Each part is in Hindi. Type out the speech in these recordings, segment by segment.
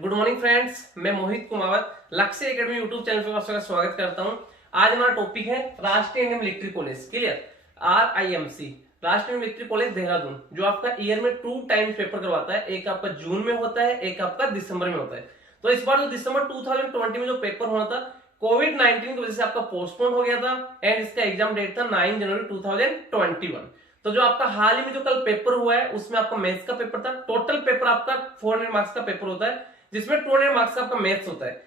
गुड मॉर्निंग फ्रेंड्स, मैं मोहित कुमावत लक्ष्य एकेडमी यूट्यूब चैनल पर आपका स्वागत करता हूं। आज हमारा टॉपिक है राष्ट्रीय Indian military college, clear, RIMC, राष्ट्रीय मिलिट्री कॉलेज देहरादून, जो आपका ईयर में 2 टाइम्स पेपर करवाता है। एक आपका जून में होता है, एक आपका दिसंबर में होता है। तो इस बार जो दिसंबर 2020 में जो पेपर होना था, कोविड-19 की वजह से आपका पोस्टपोन हो गया था एंड इसका एग्जाम डेट था 9 जनवरी 2021। तो जो आपका हाल ही में जो कल पेपर हुआ है उसमें आपका मैथ्स का पेपर था। टोटल पेपर आपका 400 मार्क्स का पेपर होता है, जिसमें 200 मार्क्स का आपका मैथ्स होता है।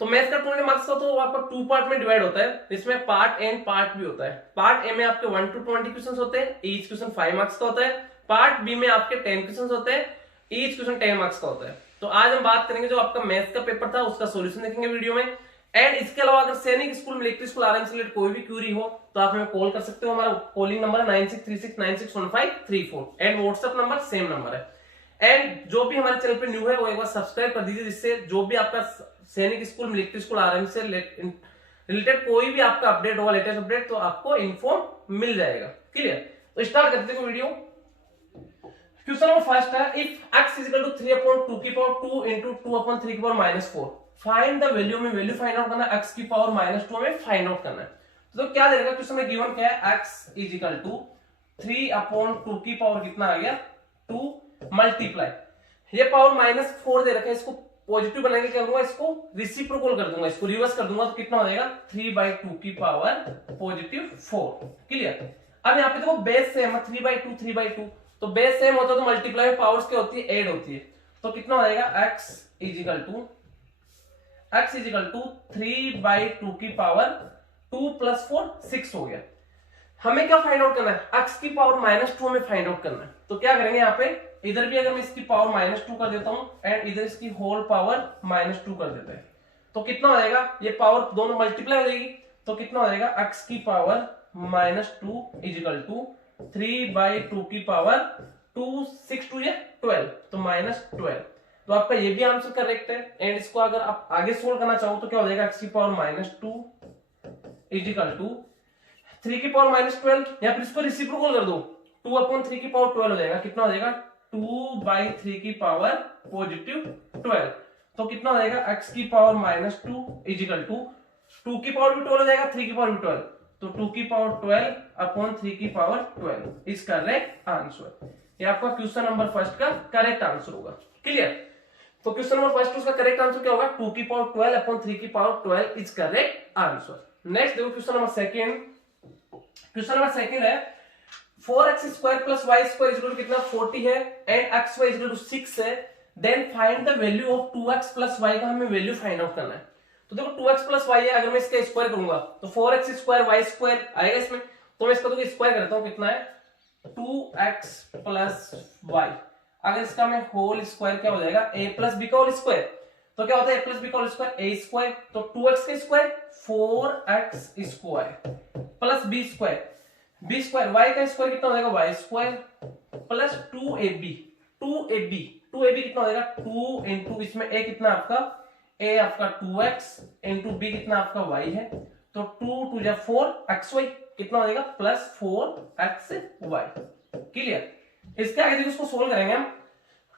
तो मैथ्स का 200 मार्क्स का तो आपका 2 पार्ट में डिवाइड होता है, इसमें part A and part B होता है। पार्ट ए में आपके 1 to 20 क्वेश्चंस होते हैं, ईच क्वेश्चन 5 मार्क्स का होता है। पार्ट बी में आपके 10 क्वेश्चंस होते हैं, ईच क्वेश्चन 10 मार्क्स का होता है। तो आज हम बात करेंगे जो आपका मैथ्स का पेपर था उसका सॉल्यूशन देखेंगे वीडियो में। एंड इसके अलावा अगर सैनिक स्कूल, मिलिट्री स्कूल, RIMC से रिलेटेड कोई भी क्यूरी हो तो आप हमें कॉल कर सकते हो। हमारा कॉलिंग नंबर है 9636961534 and WhatsApp number same number है। एंड जो भी हमारे चैनल पे न्यू है वो एक बार सब्सक्राइब कर दीजिए, जिससे जो भी आपका सैनिक स्कूल, मिलिट्री स्कूल, RIMC से रिलेटेड कोई भी आपका अपडेट होगा, लेटेस्ट अपडेट, तो आपको इन्फॉर्म मिल जाएगा। क्लियर? तो स्टार्ट करते हैं वीडियो। क्वेश्चन नंबर फर्स्ट है, if x is equal to 3/2 की पावर 2 into 2/3 की पावर -4, फाइंड द वैल्यू। में वैल्यू फाइंड आउट करना है, x की पावर -2 में फाइंड आउट करना है। तो क्या देगा क्वेश्चन में? गिवन क्या है, x इज इक्वल टू 3/2 की पावर कितना आ गया 2 मल्टीप्लाई, ये पावर -4 दे रखा है, इसको पॉजिटिव बनाने क्या करूंगा, इसको रेसिप्रोकल कर दूंगा, इसको रिवर्स कर दूंगा, तो कितना हो जाएगा 3/2 की पावर +4। क्लियर? अब यहाँ पे देखो बेस सेम है, 3/2 तो बेस सेम होता है तो मल्टीप्लाई में पावर्स क्या होती है, ऐड होती है। तो कितना हो जाएगा x इज इक्वल टू 3/2 की पावर 2 + 4 6 हो गया। हमें क्या फाइंड आउट करना है, x की पावर -2 में फाइंड आउट करना है। तो क्या करेंगे यहाँ पे, इधर भी अगर मैं इसकी पावर -2 कर देता हूं एंड इधर इसकी होल पावर -2 कर देते हैं, तो कितना हो जाएगा, ये पावर दोनों मल्टीप्लाई हो जाएगी। तो कितना हो जाएगा, x की पावर -2 इज इक्वल टू 3/2 की पावर 2 6 2 12, तो -12। तो आपका ये भी आंसर करेक्ट है। एंड इसको अगर आप आगे सोल्व करना चाहो तो क्या हो जाएगा, x की पावर -2 इज इक्वल टू 3 की पावर -12, या फिर इसको रेसिप्रोकल कर दो, 2/3 की पावर 12 हो जाएगा। कितना हो जाएगा 2/3 की पावर +12। तो कितना हो जाएगा, x की पावर -2 इज इक्वल टू 2 की पावर भी 12 हो जाएगा, 3 की पावर भी 12, तो 2 की पावर 12/3 की पावर 12 इज करेक्ट आंसर। ये आपका क्वेश्चन नंबर फर्स्ट का करेक्ट आंसर होगा। क्लियर? तो क्वेश्चन नंबर फर्स्ट उसका करेक्ट आंसर क्या होगा, 2 की पावर 12/3 की power 12 is correct answer. Next देखो question number second. Question number second है, 4x² + y² इक्वल टू कितना 40 है एंड xy इक्वल टू 6 है, then find the value of 2x + y का हमें वैल्यू फाइंड आउट करना है। तो देखो 2x + y है, अगर मैं इसका स्क्वायर करूंगा तो 4x² y² आएगा इसमें। तो मैं इसका तो स्क्वायर करता हूं, कितना है 2x + y। अगर इसका मैं होल स्क्वायर क्या हो जाएगा, a + b का होल स्क्वायर। तो क्या होता है a + b का होल स्क्वायर a², तो 2x का square 4x² plus b² y का स्क्वायर कितना हो जाएगा y² प्लस 2ab कितना हो जाएगा 2 इंटू इसमें a कितना आपका, a आपका 2x इंटू b कितना आपका y है, तो 2 2 जा 4xy कितना हो जाएगा +4xy। क्लियर? इसके आगे देखो, इसको सोल्व करेंगे हम।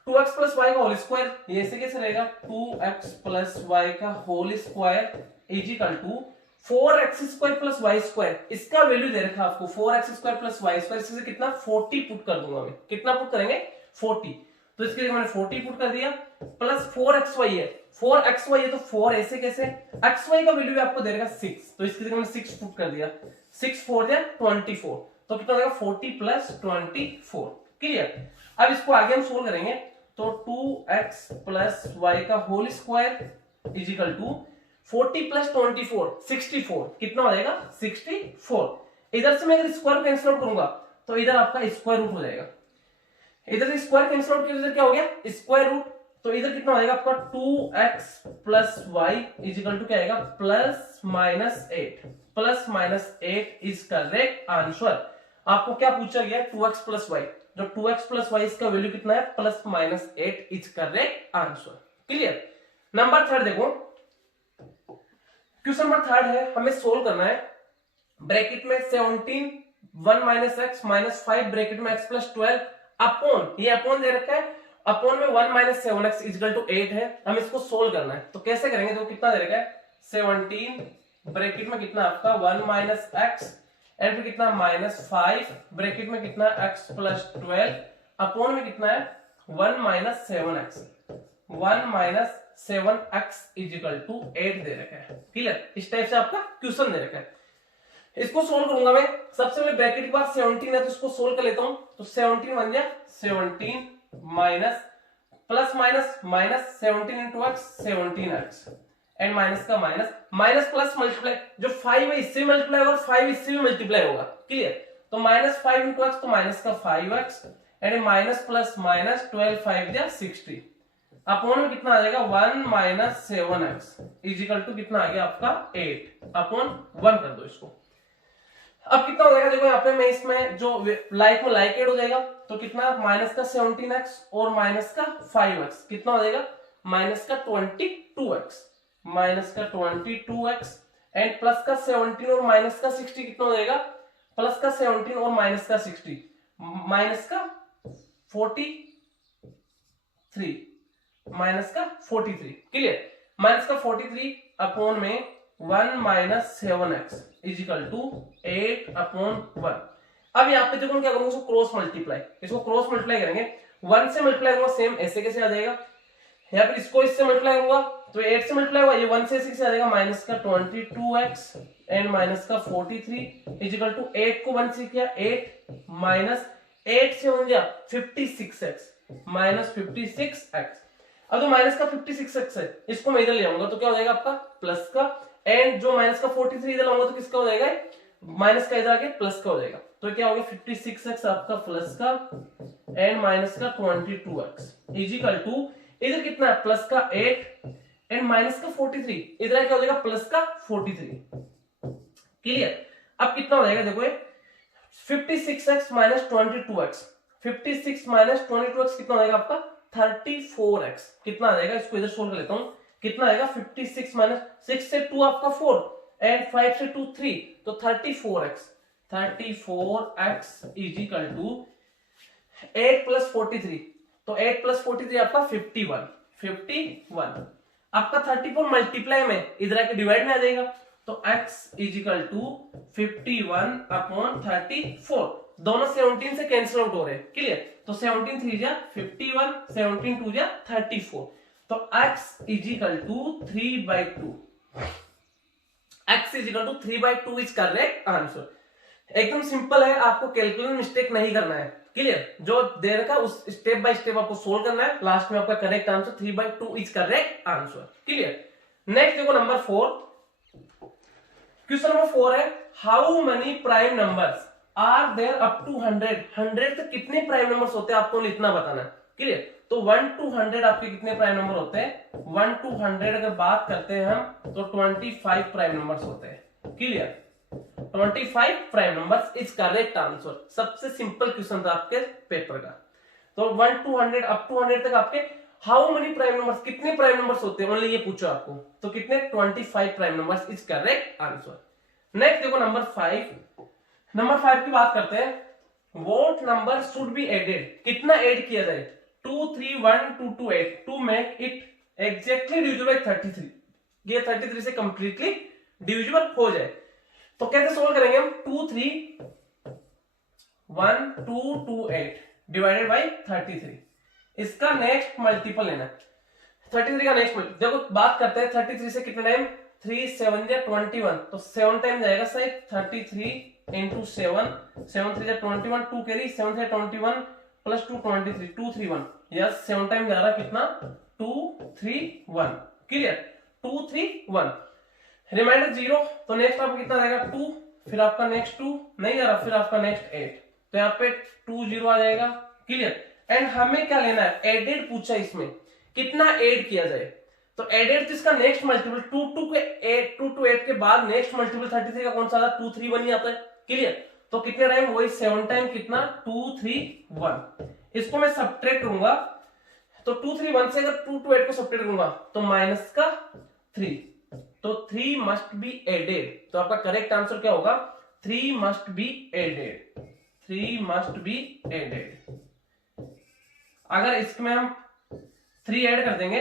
2x + y का होल स्क्वायर, ये ऐसे कैसे रहेगा, 2x + y का whole square is equal to 4x² + y²। इसका वैल्यू दे रखा आपको 4x² + y², इससे कितना 40 पुट कर दूंगा मैं। कितना पुट करेंगे 40, तो इसके लिए मैंने 40 पुट कर दिया, प्लस 4xy है, 4xy है तो 4 ऐसे कैसे, xy का वैल्यू आपको दे रखा 6, तो इसके लिए मैंने 6 पुट कर दिया, 6 4 जा 24, तो कितना हो जाएगा 40 + 24। क्लियर? अब इसको आगे हम सोल्व करेंगे, तो 2x + y का whole square is equal to 40 + 24 64, कितना हो जाएगा 64। इधर से मैं अगर स्क्वायर कैंसिल आउट करूंगा तो इधर आपका स्क्वायर रूट हो जाएगा, इधर से स्क्वायर कैंसिल आउट किया, इधर क्या हो गया स्क्वायर रूट, तो इधर कितना हो जाएगा आपका 2x + y is equal to क्या आएगा +−8 इज करेक्ट आंसर। आपको क्या पूछा गया 2x + y, जो 2x + y इसका वैल्यू कितना है +−8 is correct answer. Clear? Number third देखो, क्वेश्चन नंबर थर्ड है, हमें सोल्व करना है। ब्रैकेट में 17 1 - x -5 ब्रैकेट में x + 12 अपॉन, ये अपॉन दे रखा है अपॉन में 1 माइनस 7x इक्वल टू 8 है, हम इसको सोल्व करना है। तो कैसे करेंगे, देखो कितना दे रखा है 17 ब्रैकेट में कितना आपका 1 माइनस एक्स एंड फिर कितना माइनस 5 ब्रैकेट में कितना x प्लस 12 अपॉन में कितना है 1 minus 7x 1 minus 7x equal to 8 दे रखा है। क्लियर, इस टाइप से आपका क्वेश्चन दे रखा है। इसको सोल्व करूंगा मैं, सबसे पहले ब्रैकेट के बाद 17 है तो इसको सोल्व कर लेता हूं। तो 17 बन गया 17 minus plus minus minus 17 into x 17x and minus का माइनस माइनस प्लस मल्टीप्लाई, जो 5 है इससे मल्टीप्लाई होगा, 5 इससे भी मल्टीप्लाई होगा। क्लियर, तो माइनस 5 इंटू एक्स तो माइनस का 5x and minus plus minus 12 5 या 60 अपॉन में कितना आ जाएगा 1 माइनस 7x इक्वल टू कितना आ गया आपका 8 अपॉन 1 कर दो इसको। अब कितना हो जाएगा, देखो यहाँ पे मैं इसमें जो लाइक में लाइक एड हो जाएगा तो कितना माइनस का 17x और माइनस का 5x कितना हो जाएगा माइनस का 22x माइनस का 22x एंड प्लस का 17 और माइनस का 60 कितना हो जाएगा प्लस का 17 और माइनस का 60 माइनस का 43 माइनस का 43। क्लियर, माइनस का 43 अपॉन में 1 minus 7x is equal to 8 upon 1। अब यहाँ पे देखो क्या करूंगा, इसको क्रॉस मल्टीप्लाई, इसको क्रॉस मल्टीप्लाई करेंगे 1 से मल्टीप्लाई करूंगा सेम ऐसे कैसे आ जाएगा, यहाँ पे इसको इससे मल्टीप्लाई करूंगा तो 8 से मल्टीप्लाई हुआ, ये 1 से 6 से आ जाएगा माइनस का 22x एंड माइनस का 43 इजिकल टू 8 को 1 से किया 8 माइनस 8 से हो गया 56x माइनस 56x। अब तो माइनस का 56x है, इसको मैं इधर ले आऊंगा तो क्या हो जाएगा आपका प्लस का एंड जो माइनस का 43 इधर लाऊंगा तो किसका हो जाएगा माइनस का इधर आके प्लस का हो जाएगा। तो क्या हो गया 56x आपका प्लस का एंड माइनस का 22x इजिकल टू इधर कितना है प्लस का 8 एंड माइनस का 43 इधर क्या हो जाएगा प्लस का 43। क्लियर, अब कितना हो जाएगा देखो 56x minus 22x 56 minus 22x कितना हो जाएगा आपका 34x कितना आ जाएगा, इसको इधर सोल्व कर लेता हूं कितना आएगा 56 माइनस 6 से 2 आपका 4 एंड 5 से 2 3 तो 34x इजिकल टू 8 प्लस 43 तो 8 प्लस 43 आपका 51 आपका 34 मल्टीप्लाई में इधर आके डिवाइड में आ जाएगा तो x इजिकल टू 51 अपॉन 34 दोनों 17 से कैंसिल आउट हो रहे हैं। क्लियर, तो 17 3 जा 51 17 2 जा 34 तो x is equal to 3/2 x is equal to 3/2 is correct answer. एकदम सिंपल है, आपको कैलकुलेशन मिस्टेक नहीं करना है। क्लियर, जो दे रखा उस स्टेप बाय स्टेप आपको सोल्व करना है, लास्ट में आपका correct answer 3/2 is correct answer. Clear, next देखो नंबर 4, क्वेश्चन नंबर 4 है how many prime numbers are there up to 100 तक कितने प्राइम नंबर्स होते हैं आपको इतना बताना है। क्लियर, तो 1 to 100 आपके कितने प्राइम नंबर होते हैं 1 to 100 अगर बात करते हैं हम तो 25 प्राइम नंबर्स होते हैं। Clear, 25 prime numbers is correct answer. सबसे सिंपल क्वेश्चन था आपके पेपर का। तो 1 to 100 अप टू 100 तक आपके हाउ मेनी प्राइम नंबर्स कितने प्राइम नंबर्स होते हैं ओनली ये पूछो आपको, तो कितने 25 prime numbers is correct answer. Next देखो नंबर 5 की बात करते हैं what number should be added, कितना ऐड किया जाए 2 3 1 2 2 8 to make it exactly divisible by 33, ये 33 से कंप्लीटली डिविजिबल हो जाए। तो कैसे सोल्व करेंगे हम 2 3 1 2 2 8 डिवाइडेड बाय 33, इसका नेक्स्ट मल्टीपल लेना है 33 का नेक्स्ट मल्टीपल। देखो बात करते हैं 33 से कितने टाइम 3 7 जा 21 तो 7 टाइम जाएगा सही 33 इंटू 7 7 3 जा 21 2 कैरी 7 से 21 प्लस 2 23 2 3 1 यस 7 टाइम जा रहा कितना 2 3 1। क्लियर, 2 3 1 रिमाइंडर 0 तो नेक्स्ट आपका कितना रहेगा 2 फिर आपका नेक्स्ट 2 नहीं जा रहा फिर आपका नेक्स्ट 8 तो यहाँ पे 2 0 आ जाएगा। क्लियर, एंड हमें क्या लेना है एडेड पूछा इसमें कितना ऐड किया जाए, तो एडेड तो इसका नेक्स्ट मल्टीपल 2 to 8 के बाद नेक्स्ट मल्टीपल 33 का कौन सा आता है 2 3 1 ही आता है। क्लियर, तो कितने टाइम वही 7 टाइम कितना 2 3 1, इसको मैं सब्ट्रैक्ट करूंगा तो 2 3 1 से अगर 2 to 8 को सब्ट्रैक्ट करूंगा तो माइनस का 3 तो 3 मस्ट बी एडेड, तो आपका करेक्ट आंसर क्या होगा 3 must be added 3 must be added. अगर इसमें हम 3 ऐड कर देंगे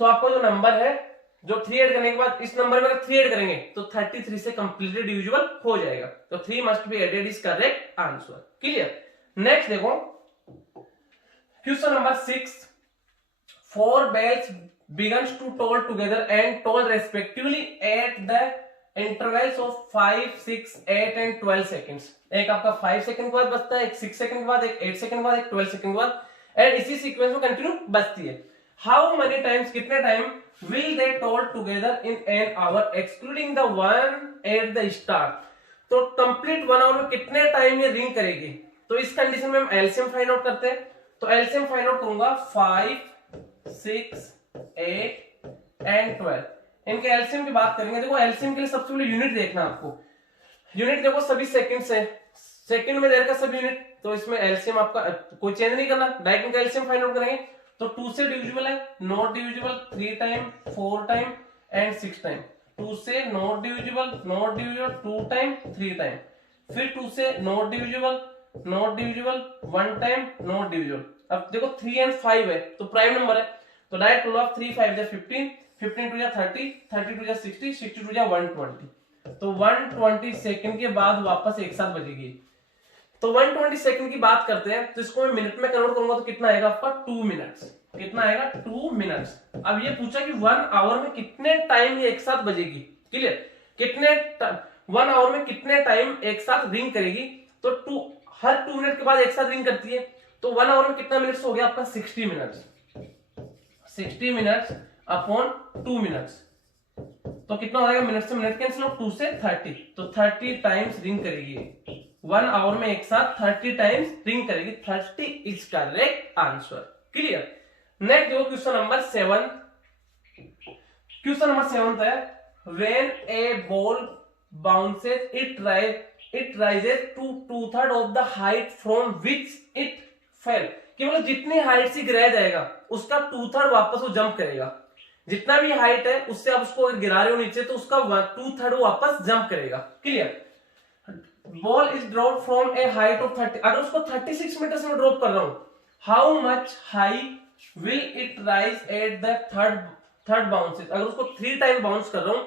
तो आपको जो नंबर है, जो 3 ऐड करने के बाद इस नंबर में अगर 3 ऐड करेंगे तो 33 से कंप्लीटली डिविजिबल हो जाएगा। तो 3 must be added is correct answer. Clear. Next देखो question number 6, 4 bells begins to toll together and toll respectively at the intervals of 5, 6, 8 and 12 seconds। एक आपका 5 सेकंड के बाद बजता है, एक 6 सेकंड के बाद, एक 8 सेकंड के बाद, एक 12 सेकंड के बाद, एंड इसी सीक्वेंस में कंटिन्यू बजती है। हाउ मेनी टाइम्स, कितने time will they toll together in an hour excluding the one at the start. तो कंप्लीट 1 आवर में कितने टाइम ये रिंग करेगी। तो इस कंडीशन में हम एलसीएम फाइंड आउट करते हैं। तो एलसीएम फाइंड आउट करूंगा 5, 6, 8 एंड 12। इनके एलसीएम की बात करेंगे। देखो एलसीएम के लिए सबसे पहले यूनिट देखना आपको। यूनिट देखो सभी सेकंड से, सेकंड में दे रखा सभी यूनिट, तो इसमें एलसीएम आपका कोई चेंज नहीं करना, डायरेक्ट इनका एलसीएम फाइंड आउट करेंगे। तो 2 से डिविजिबल है, not divisible 3 time, 4 time and 6 time. 2 से नॉट डिविजिबल 2 टाइम, 3 टाइम। फिर 2 से not divisible 1 time, not divisible. अब देखो 3 एंड 5 है तो प्राइम नंबर है, तो डायरेक्ट रूल ऑफ 3 5 15, 15 2 30, 30 2 60, 60 2 120। तो 120 सेकंड के बाद वापस एक साथ बजेगी। तो 120 सेकंड की बात करते हैं तो इसको मैं मिनट में कन्वर्ट करूंगा तो कितना आएगा आपका 2 मिनट्स। कितना आएगा 2 मिनट्स। अब ये पूछा कि 1 आवर में कितने टाइम ये एक साथ बजेगी। क्लियर। कितने 1 आवर में कितने टाइम एक साथ रिंग करेगी। तो हर 2 मिनट के बाद एक साथ रिंग करती है। तो 1 आवर में कितना मिनट्स हो गया आपका 60 मिनट्स। 60 मिनट्स अपॉन 2 मिनट्स, तो कितना हो जाएगा, मिनट से मिनट कैंसिल हो, 2 से 30, तो 30 टाइम्स रिंग करेगी। 1 आवर में एक साथ 30 टाइम्स रिंग करेगी। 30 is correct answer. Clear. Next देखो क्वेश्चन नंबर 7। क्वेश्चन नंबर 7 है when a ball bounces it rises to 2/3 of the height from which it fell. कि मतलब जितनी हाइट से गिराया जाएगा उसका 2/3 वापस वो जंप करेगा। जितना भी हाइट है उससे आप उसको अगर गिरा रहे हो नीचे तो उसका 2/3 वापस जंप करेगा। Clear. Ball is drop from A height of 30, अगर उसको 36 मीटर से मैं ड्रॉप कर रहा हूं, how much high will it rise at the third bounces. अगर उसको 3 टाइम बाउंस कर रहा हूं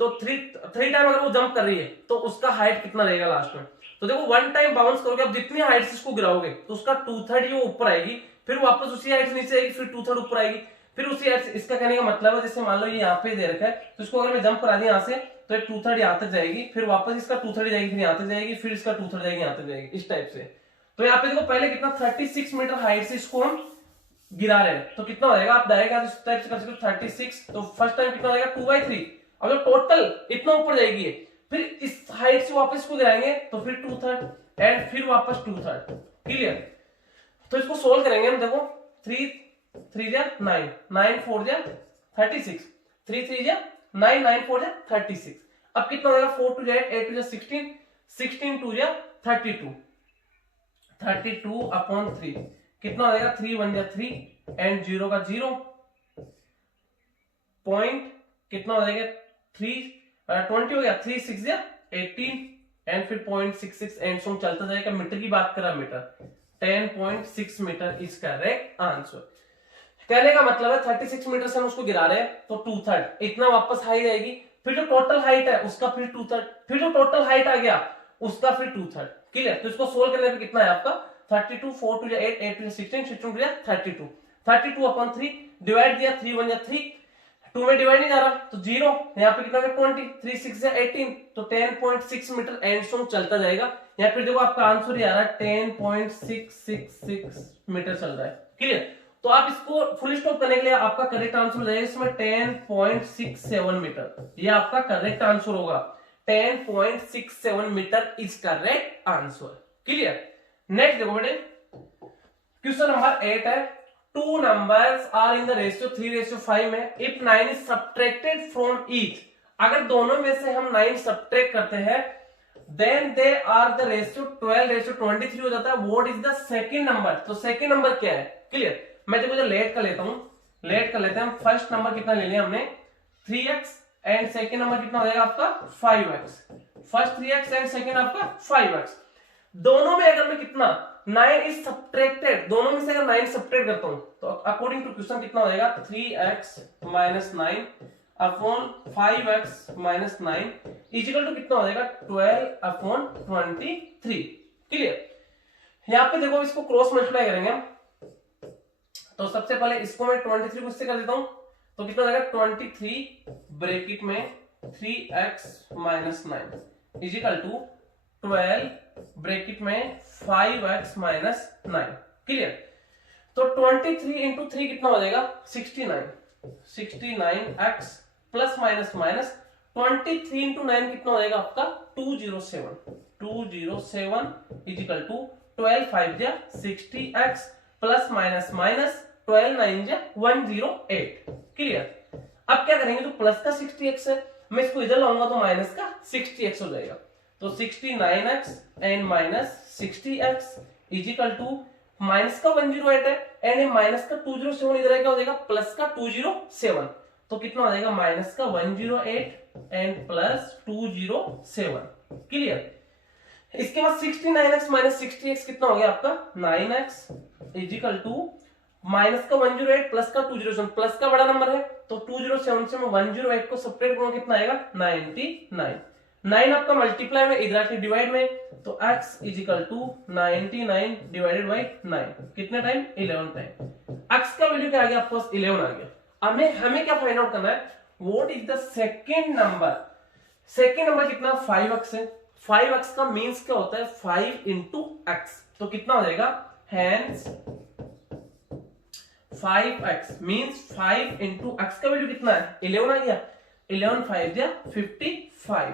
तो 3 टाइम अगर वो जंप कर रही है तो उसका हाइट कितना रहेगा लास्ट में। तो देखो 1 टाइम बाउंस करोगे, अब जितनी हाइट से इसको गिराओगे तो उसका 2/3 वो ऊपर आएगी, फिर वापस उसी हाइट से नीचे आएगी, फिर 2/3 ऊपर आएगी, फिर उसी हाइट से। इसका कहने का मतलब है जैसे मान लो ये यहाँ पे दे रखा है तो इसको अगर मैं जंप करा दी यहाँ से तो 2/3 यहाँ तक जाएगी, फिर वापस इसका 2/3 जाएगी, फिर यहाँ तक जाएगी, फिर इसका 2/3 जाएगी, यहाँ तक जाएगी, इस टाइप से। तो यहाँ पे देखो पहले कितना 36 मीटर हाइट से इसको हम गिरा रहे हैं, तो कितना हो जाएगा, आप डायरेक्ट इस टाइप से कर सकते हो 36, तो फर्स्ट टाइम कितना हो जाएगा 2/3। अब टोटल इतना ऊपर जाएगी, फिर इस हाइट से वापस इसको गिराएंगे तो फिर 2/3 एंड फिर वापस 2/3। क्लियर। तो इसको सोल्व करेंगे हम। देखो 3 3 जा 9, 9 4 जा 36, 3 3 जा 9, 9 4 जा 36। अब कितना हो जाएगा 4 2 जा 8 2 जा 16, 16 2 जा 32, 32 अपॉन 3 कितना हो जाएगा 3 1 जा 3 एंड 0 का 0 पॉइंट कितना हो जाएगा 20 हो गया, 3 6 जा 18 एंड फिर 0.66 एंड सो चलता जाएगा। मीटर की बात करा metre 10.6 metre is correct answer. कहने का मतलब है 36 मीटर से हम उसको गिरा रहे हैं तो 2/3 इतना वापस हाइट आएगी, फिर जो टोटल हाइट है उसका फिर 2/3, फिर जो टोटल हाइट आ गया उसका फिर 2/3। क्लियर। तो इसको सोल्व करने पे कितना है आपका 32, 4 2 8 8 2 16, 16 2 32, 32 अपॉन 3 डिवाइड दिया 3 1 3, 2 में डिवाइड नहीं जा रहा तो 0, यहाँ पे कितना 20, 3 6 जा 18 तो 10.6 मीटर एंड सो चलता जाएगा। यहाँ पे देखो आपका आंसर ही आ रहा है 10.666 मीटर चल रहा है। क्लियर। तो आप इसको फुल स्टॉप करने के लिए आपका करेक्ट आंसर हो जाएगा इसमें 10.67 मीटर, ये आपका करेक्ट आंसर होगा। 10.67 metre is correct answer. Clear. Next देखो बेटे क्वेश्चन नंबर 8 है 2 numbers are in the ratio 3:5 में if 9 is subtracted from each, अगर दोनों में से हम 9 सब्ट्रैक्ट करते हैं then they are the ratio 12:23 हो जाता है। what is the second number, तो सेकंड नंबर क्या है। क्लियर। मैं देखो जो लेट कर लेता हूं, लेट कर लेते हैं हम। फर्स्ट नंबर कितना ले लिया हमने 3x एंड सेकंड नंबर कितना हो जाएगा आपका 5x। First 3x and second आपका 5x। दोनों में अगर मैं कितना 9 इज सब्ट्रैक्टेड, दोनों में से अगर 9 सब्ट्रैक्ट करता हूं तो अकॉर्डिंग टू क्वेश्चन कितना हो जाएगा 3x minus 9 upon 5x minus 9 equal to कितना हो जाएगा 12 अपॉन 23। क्लियर। यहां पे देखो इसको क्रॉस मल्टीप्लाई करेंगे हम, तो सबसे पहले इसको मैं 23 को इससे कर देता हूं तो कितना हो जाएगा 23 ब्रैकेट में 3x minus 9 equal to 12 bracket में 5x माइनस 9। क्लियर। तो 23 इंटू 3 कितना हो जाएगा 69x plus minus minus 23 into 9 कितना हो जाएगा आपका 207 इक्वल टू 12 5 जा 60x प्लस माइनस माइनस 12 9 जा 108। क्लियर। अब क्या करेंगे, तो प्लस का 60x है, मैं इसको इधर लाऊंगा तो माइनस का 60x हो जाएगा, तो 69x and minus 60x equal to minus का 108 है एंड माइनस का 207 इधर क्या हो जाएगा प्लस का 207, तो कितना हो जाएगा माइनस का 108 एंड प्लस 207। क्लियर। इसके बाद 69x माइनस 60x कितना हो गया आपका 9x इक्वल टू माइनस का 108 प्लस का 207, प्लस का बड़ा नंबर है तो 207 से मैं 108 को सब्ट्रैक्ट करूंगा कितना आएगा 99। 9 आपका मल्टीप्लाई में इधर आके डिवाइड में, तो x equal to 99 divided by 9 कितने टाइम 11 टाइम। x का वैल्यू क्या आ गया आपके पास 11 आ गया। हमें क्या फाइंड आउट करना है, what is the second number. Second number कितना 5x है, 5x का मींस क्या होता है 5 इंटू x, तो कितना हो जाएगा hence 5x means 5 into x का वैल्यू कितना है 11 आ गया, 11 5 जा 55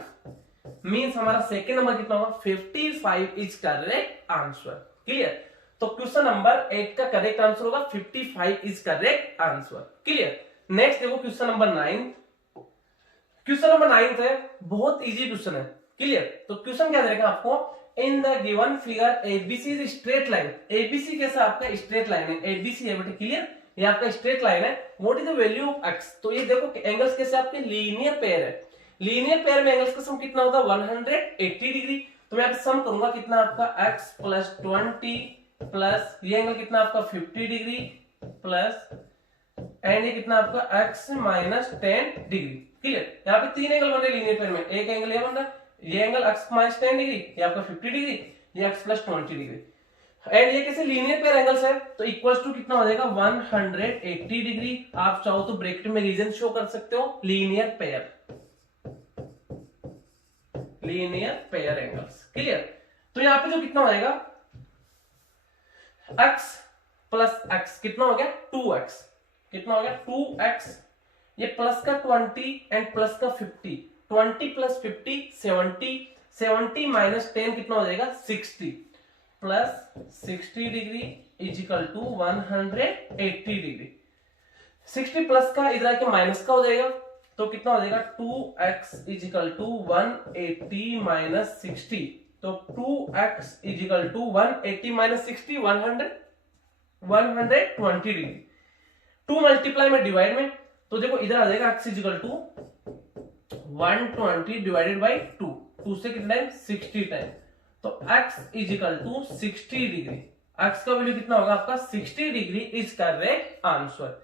मींस हमारा सेकंड नंबर कितना होगा 55 इज करेक्ट आंसर। क्लियर। तो क्वेश्चन नंबर 8 का करेक्ट आंसर होगा 55 is correct answer. Clear. Next देखो क्वेश्चन नंबर 9। क्वेश्चन नंबर 9 है, बहुत इजी क्वेश्चन है। क्लियर। तो क्वेश्चन क्या देगा आपको, in the given figure ABC is straight line. ABC कैसा आपका स्ट्रेट लाइन है, एबीसी है बेटा। क्लियर। ये आपका स्ट्रेट लाइन है। What is the value of x, तो ये देखो एंगल्स कैसे आपके लीनियर पेयर है, लीनियर पेयर में एंगल्स का सम कितना होता है 180 डिग्री। तो मैं यहाँ पे सम करूंगा कितना आपका x प्लस 20 प्लस ये एंगल कितना आपका 50 डिग्री प्लस एंड ये कितना आपका x माइनस 10 डिग्री। क्लियर। यहाँ पे तीन एंगल बन रहे लीनियर पेयर में, एक एंगल ये बन रहा है, ये एंगल x माइनस 10 डिग्री, ये आपका 50 डिग्री, ये x प्लस 20 डिग्री एंड ये कैसे लीनियर पेयर एंगल्स है, तो इक्वल्स टू कितना हो जाएगा 180 डिग्री। आप चाहो तो ब्रैकेट में रीजन शो कर सकते हो, लीनियर पेयर एंगल्स। क्लियर। तो यहां पे जो कितना हो जाएगा x प्लस x कितना हो गया 2x, कितना हो गया 2x, ये प्लस का 20 एंड प्लस का 50, 20 प्लस 50 70, 70 माइनस 10 कितना हो जाएगा 60 plus 60 degree equal to 180 degree. 60 plus का इधर आके माइनस का हो जाएगा, तो कितना हो जाएगा 2x इजिकल टू 180 माइनस 60, तो 2x equal to 180 minus 60 120 degree. 2 multiply में डिवाइड में, तो देखो इधर आ जाएगा x is equal to 120 divided by 2, 2 से कितना टाइम 60 टाइम, तो x is equal to 60 degree. x का वैल्यू कितना होगा आपका 60 degree is correct answer.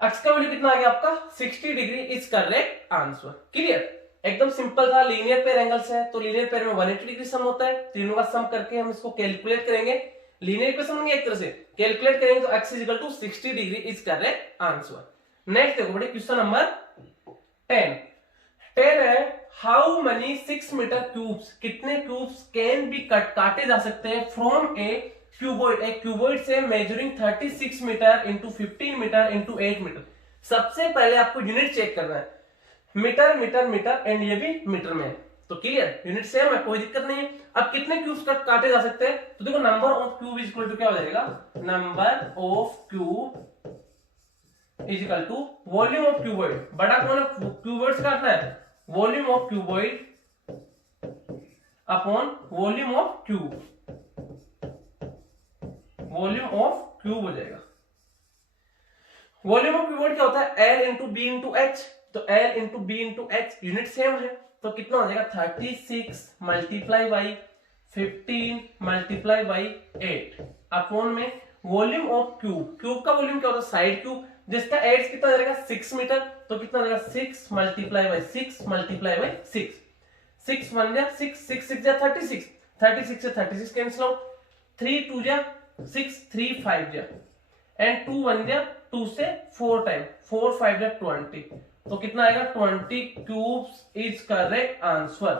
x का वैल्यू कितना आ गया आपका 60 degree is correct answer. Clear. एकदम सिंपल था, लीनियर पेयर एंगल्स है तो लीनियर पेयर में 180 डिग्री सम होता है, तीनों का सम करके हम इसको कैलकुलेट करेंगे, लीनियर इक्वेशन होंगे एक तरह से कैलकुलेट करेंगे, तो x is equal to 60 degree is correct answer. Next देखो बेटे क्वेश्चन नंबर 10 है, हाउ मनी 6 मीटर क्यूब्स, कितने क्यूब्स कैन बी काटे जा सकते हैं फ्रॉम ए क्यूबॉइड, एक क्यूबॉइड से measuring 36 metre into 15 metre into 8 metre. सबसे पहले आपको यूनिट चेक करना है, मीटर मीटर मीटर एंड ये भी मीटर में है, तो क्लियर यूनिट सेम है, कोई दिक्कत नहीं है। अब कितने क्यूब्स काटे जा सकते हैं, तो देखो number of cube is equal to क्या हो जाएगा, number of cube is equal to volume of cuboid. बड़ा कौन है, क्यूबॉइड से काटना है, volume of cuboid upon volume of cube, volume of cube हो जाएगा। वॉल्यूम ऑफ क्यूबॉइड क्या होता है L into b into h, तो L into b into h unit same है, तो कितना हो जाएगा 36 multiply by 15 multiply by 8 upon में वॉल्यूम ऑफ क्यूब। क्यूब का वॉल्यूम क्या होता है? साइड क्यूब, जिसका एड्स कितना जाएगा 6 मीटर, तो कितना जाएगा 6 मल्टीप्लाई बाई 6 मल्टीप्लाई बाई 6, 6 1 जा 6, 6 6 जा 36, 36 से 36 कैंसिल आउट, 3 2 जा 6, 3 5 जा एंड 2 1 जा 2 से 4 टाइम, 4 5 जा 20, तो कितना आएगा 20 cubes is correct answer.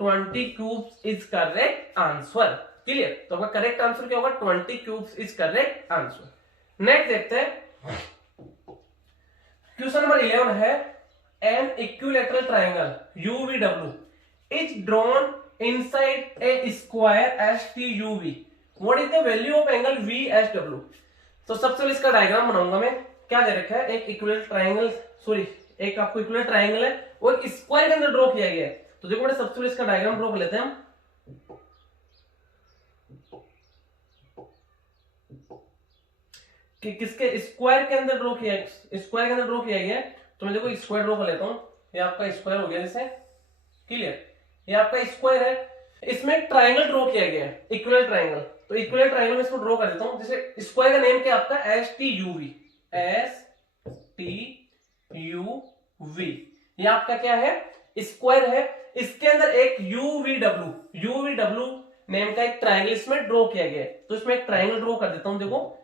20 cubes is correct answer. Clear? तो आपका करेक्ट आंसर क्या होगा? 20 cubes is correct answer. Next देखते हैं क्वेश्चन नंबर 11 है an equilateral triangle UVW is drawn inside a square STUV, what is the value of angle VSW। तो सबसे पहले इसका डायग्राम बनाऊंगा मैं। क्या दे रखा है? एक इक्विलैटरल ट्रायंगल, सॉरी एक आपको इक्विलैटरल ट्रायंगल है और एक स्क्वायर के अंदर ड्रॉ किया गया है। तो देखो बेटा सबसे पहले इसका डायग्राम ड्रॉ कर लेते हैं हम। कि किसके स्क्वायर के अंदर ड्रॉ किया है, स्क्वायर के अंदर ड्रॉ किया गया है। तो मैं देखो स्क्वायर ड्रॉ कर लेता हूं। ये आपका स्क्वायर हो गया जैसे, क्लियर? ये आपका स्क्वायर है, इसमें ट्रायंगल ड्रॉ किया गया है, इक्विलैटरल ट्रायंगल। तो इक्विलैटरल ट्रायंगल में इसको ड्रॉ कर देता हूं। जैसे स्क्वायर का नेम क्या आपका? STUV, STUV। ये आपका क्या है? स्क्वायर है। इसके अंदर एक UVW नेम का एक ट्रायंगल इसमें ड्रॉ किया गया है। तो इसमें एक ट्रायंगल ड्रॉ कर देता हूं। देखो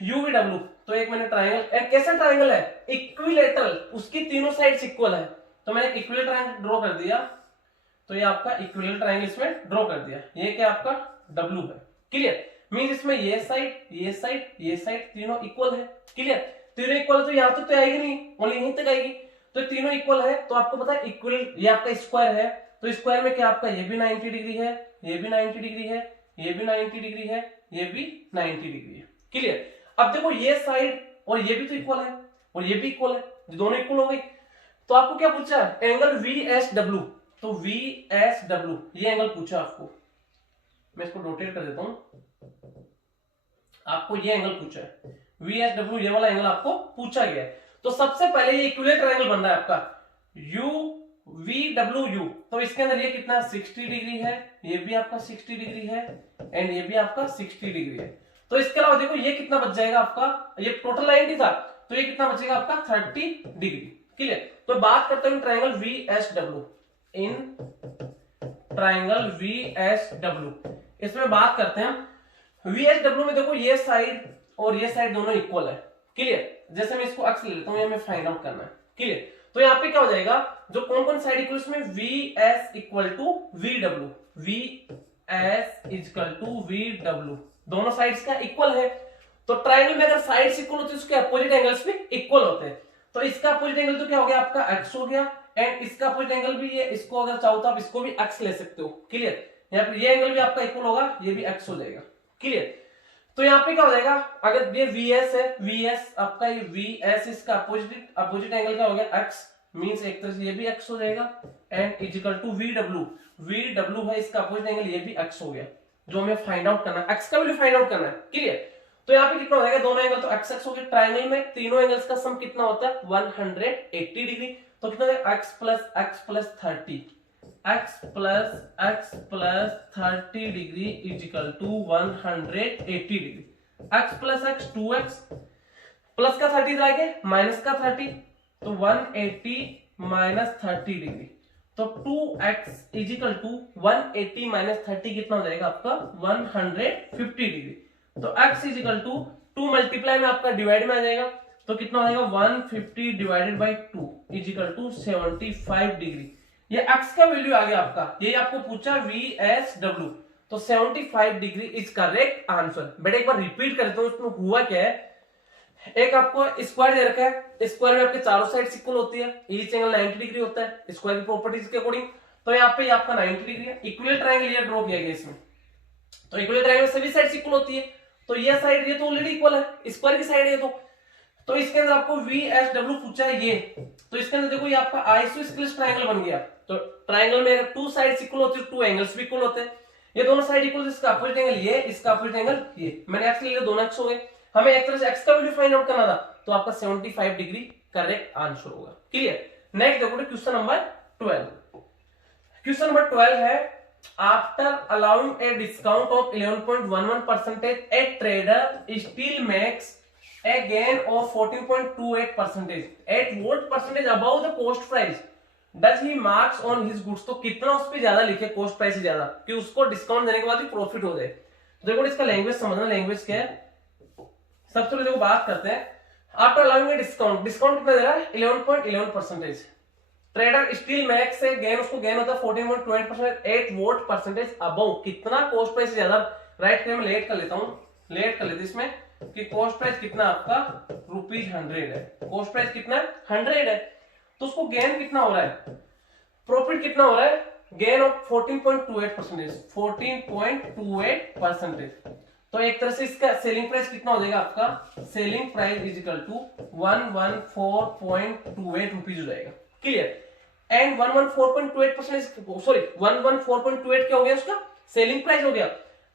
UVW, तो एक मैंने ट्रायंगल, कैसा ट्रायंगल है? इक्विलैटरल, उसकी तीनों साइड्स इक्वल है। तो मैंने इक्विलैटरल ट्रायंगल ड्रॉ कर दिया। तो ये आपका इक्विलैटरल ट्रायंगल इसमें ड्रॉ कर दिया। ये क्या आपका W है। क्लियर? मींस इसमें ये साइड तीनों इक्वल है। क्लियर? तीनों इक्वल, तो यहां तो आएगी नहीं, ओनली यहीं तक आएगी। तो तीनों इक्वल है, तो आपको पता है इक्वल, ये आपका स्क्वायर है। तो स्क्वायर में क्या आपका ये भी 90 डिग्री है, ये भी 90 डिग्री है, ये भी 90 डिग्री है, ये भी 90 डिग्री है। क्लियर? अब देखो ये साइड और ये भी तो इक्वल है और ये भी इक्वल है, दोनों इक्वल हो गई। तो आपको क्या पूछा? Angle VSW। तो VSW ये एंगल पूछा आपको। मैं इसको रोटेट कर देता हूं। आपको ये एंगल पूछा है VSW, ये वाला एंगल आपको पूछा गया है। तो सबसे पहले ये इक्विलैटरल ट्रायंगल बन रहा है आपका UVWU। तो इसके अंदर ये कितना 60 डिग्री है, ये भी आपका 60 डिग्री है एंड ये भी आपका 60 डिग्री है। तो इसके अलावा देखो ये कितना बच जाएगा आपका, ये टोटल 90 था, तो ये कितना बचेगा आपका 30 डिग्री। क्लियर? तो बात करते हैं triangle VSW। In triangle VSW इसमें बात करते हैं VSW में। देखो ये साइड और ये साइड दोनों इक्वल है। क्लियर? जैसे मैं इसको अक्स ले लेता हूं, ये मैं फाइंड आउट करना है। क्लियर? तो यहाँ पे क्या हो जाएगा, जो कौन कौन साइड इक्वल, इसमें VS equal to VW, VS equal to VW, दोनों साइड्स का इक्वल है। तो ट्रायंगल में अगर साइड्स इक्वल होती है, उसके अपोजिट एंगल्स भी इक्वल होते हैं। तो इसका अपोजिट एंगल तो क्या हो गया आपका x हो गया एंड इसका अपोजिट एंगल भी ये, इसको अगर चाहो तो आप इसको भी x ले सकते हो। क्लियर? यहाँ पे ये एंगल भी आपका इक्वल होगा, ये भी x हो जाएगा। क्लियर? तो यहाँ पे क्या हो जाएगा, अगर ये VS है, VS आपका ये VS, इसका अपोजिट एंगल क्या हो गया x, मींस एक तरह से ये भी x हो जाएगा एंड इक्वल टू VW है, इसका अपोजिट एंगल ये भी x हो गया, जो हमें फाइंड आउट करना है, x का वैल्यू फाइंड आउट करना है। क्लियर? तो यहाँ पे कितना हो जाएगा, दोनों एंगल तो x हो गए। ट्रायंगल में तीनों एंगल्स का सम कितना होता है 180 डिग्री। तो कितना है x plus 30, x plus 30 degree is equal to 180 degree. x plus x 2x, plus का 30 लाएंगे माइनस का 30, तो 180 माइनस 30 डिग्री। तो 2x is equal to 180 minus 30 कितना हो जाएगा आपका 150 डिग्री। तो x is equal to 2 multiply में आपका डिवाइड में आ जाएगा, तो कितना हो जाएगा 150 divided by 2 is equal to 75 degree. ये x का वैल्यू आ गया आपका, ये आपको पूछा VSW। तो 75 डिग्री इज करेक्ट आंसर। बेटा एक बार रिपीट कर देता हूं, इसमें हुआ क्या है, एक आपको स्क्वायर दे रखा है, स्क्वायर में आपके चारों साइड इक्वल होती है, ईच एंगल 90 डिग्री होता है स्क्वायर की प्रॉपर्टीज के अकॉर्डिंग। तो यहाँ पे आपका 90 डिग्री है। इक्विलैटरल ट्रायंगल ये ड्रॉ किया गया इसमें, तो इक्विलैटरल ट्रायंगल सभी साइड्स इक्वल होती है। तो ये साइड ये तो ऑलरेडी इक्वल है, स्क्वायर की साइड है तो इसके अंदर आपको VSW पूछा है ये। तो इसके अंदर देखो ये आपका आइसोस्केलेस ट्रायंगल बन गया। तो ट्रायंगल में अगर 2 साइड्स इक्वल होती है, 2 एंगल्स भी इक्वल होते हैं। ये दोनों साइड इक्वल, इसका अपोजिट एंगल ये, इसका अपोजिट एंगल ये। मैंने x ले लिया, दोनों x हो गए। हमें एक तरह से x का वैल्यू फाइंड आउट करना था, तो आपका 75 डिग्री करेक्ट आंसर होगा। क्लियर? नेक्स्ट देखो क्वेश्चन नंबर 12। क्वेश्चन नंबर 12 है after allowing a discount of 11.11% a trader still makes a gain of 14.28% at what percentage above the cost price does he marks on his goods. तो कितना उस पे ज्यादा लिखे कॉस्ट प्राइस से ज्यादा कि उसको डिस्काउंट देने के बाद भी प्रॉफिट हो जाए। देखो इसका लैंग्वेज समझना, लैंग्वेज क्या है। सबसे पहले देखो बात करते हैं, after allowing a discount, discount कितना दे रहा है 11.11%। ट्रेडर स्टिल मेक्स से गेन, उसको गेन होता है 14.20% एट वोट परसेंटेज अबव, कितना कॉस्ट प्राइस से ज्यादा। राइट में लेट कर लेता हूं, लेट कर लेते इसमें कि कॉस्ट प्राइस कितना आपका ₹100 है, कॉस्ट प्राइस कितना 100 है, तो उसको गेन कितना हो रहा है, प्रॉफिट कितना हो रहा है, गेन ऑफ 14.28%, 14.28%। तो एक तरह से इसका सेलिंग प्राइस कितना हो जाएगा आपका, selling price is equal to 114.28 rupees हो जाएगा। क्लियर। एंड 114.28%, सॉरी 114.28 क्या हो गया उसका सेलिंग प्राइस हो गया।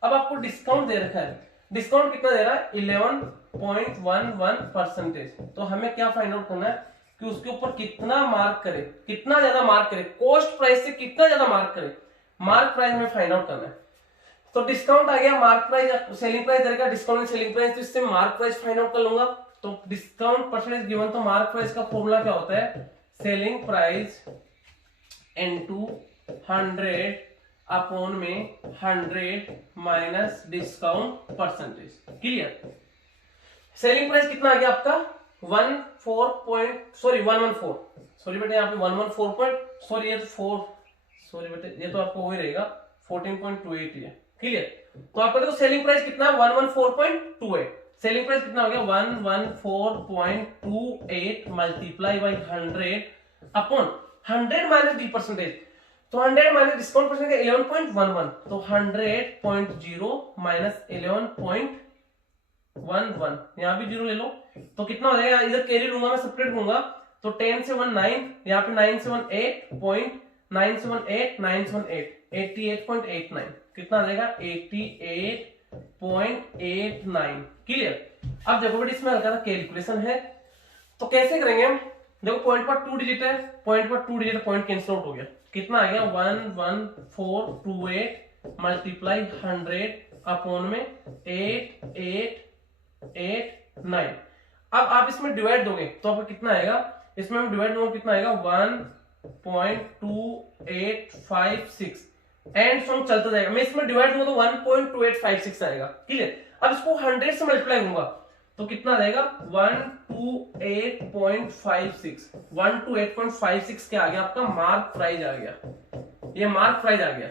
अब आपको डिस्काउंट दे रखा है, डिस्काउंट कितना दे रहा है 11.11%। तो हमें क्या फाइंड आउट करना है कि उसके ऊपर कितना मार्क करे, कितना ज्यादा मार्क करे, कॉस्ट प्राइस से कितना ज्यादा मार्क करे, मार्क प्राइस में फाइंड आउट करना है। तो डिस्काउंट आ गया, मार्क प्राइस सेलिंग प्राइस देगा, डिस्काउंट सेलिंग प्राइस, तो इससे मार्क प्राइस फाइंड आउट कर लूंगा। तो डिस्काउंट परसेंटेज गिवन, तो मार्क प्राइस का फॉर्मूला क्या होता है, सेलिंग प्राइस इनटू 100 अपॉन में 100 minus discount percentage. Clear. Selling price कितना आ गया आपका 114, सॉरी बेटे यहाँ पे 114 सॉरी ये तो 4, सॉरी बेटे ये तो आपको वही रहेगा 14.28 है। क्लियर। तो आपका देखो सेलिंग प्राइस कितना है 114.28, सेलिंग प्राइस कितना हो गया 114.28 multiply by 100 upon 100 minus D percentage, तो 100 माइनस डिस्काउंट परसेंटेज 11.11, तो 100.0 माइनस 11.11, यहां भी 0 ले लो, तो कितना हो जाएगा, इधर कैरी लूंगा मैं, सेपरेट लूंगा, तो 10 से 1 9, यहाँ पे 9 से 1 8.978 88.89, कितना आ जाएगा 88.89। क्लियर। अब देखो बेटा इसमें हल्का सा कैलकुलेशन है, तो कैसे करेंगे हम, देखो पॉइंट पर 2 डिजिट है, पॉइंट पर 2 डिजिट, पॉइंट कैंसिल आउट हो गया, कितना आ गया 11428 मल्टीप्लाई 100 अपॉन में 8889। अब आप इसमें डिवाइड दोगे तो आपको कितना आएगा, इसमें हम डिवाइड दोगे कितना आएगा 1.2856 एंड सॉन्ग चलता जाएगा। मैं इसमें डिवाइड दूंगा तो 1.2856 आएगा। क्लियर। अब इसको 100 से मल्टीप्लाई करूंगा तो कितना रहेगा 128.56, 128.56 क्या आ गया आपका मार्क प्राइस आ गया, ये मार्क प्राइस आ गया।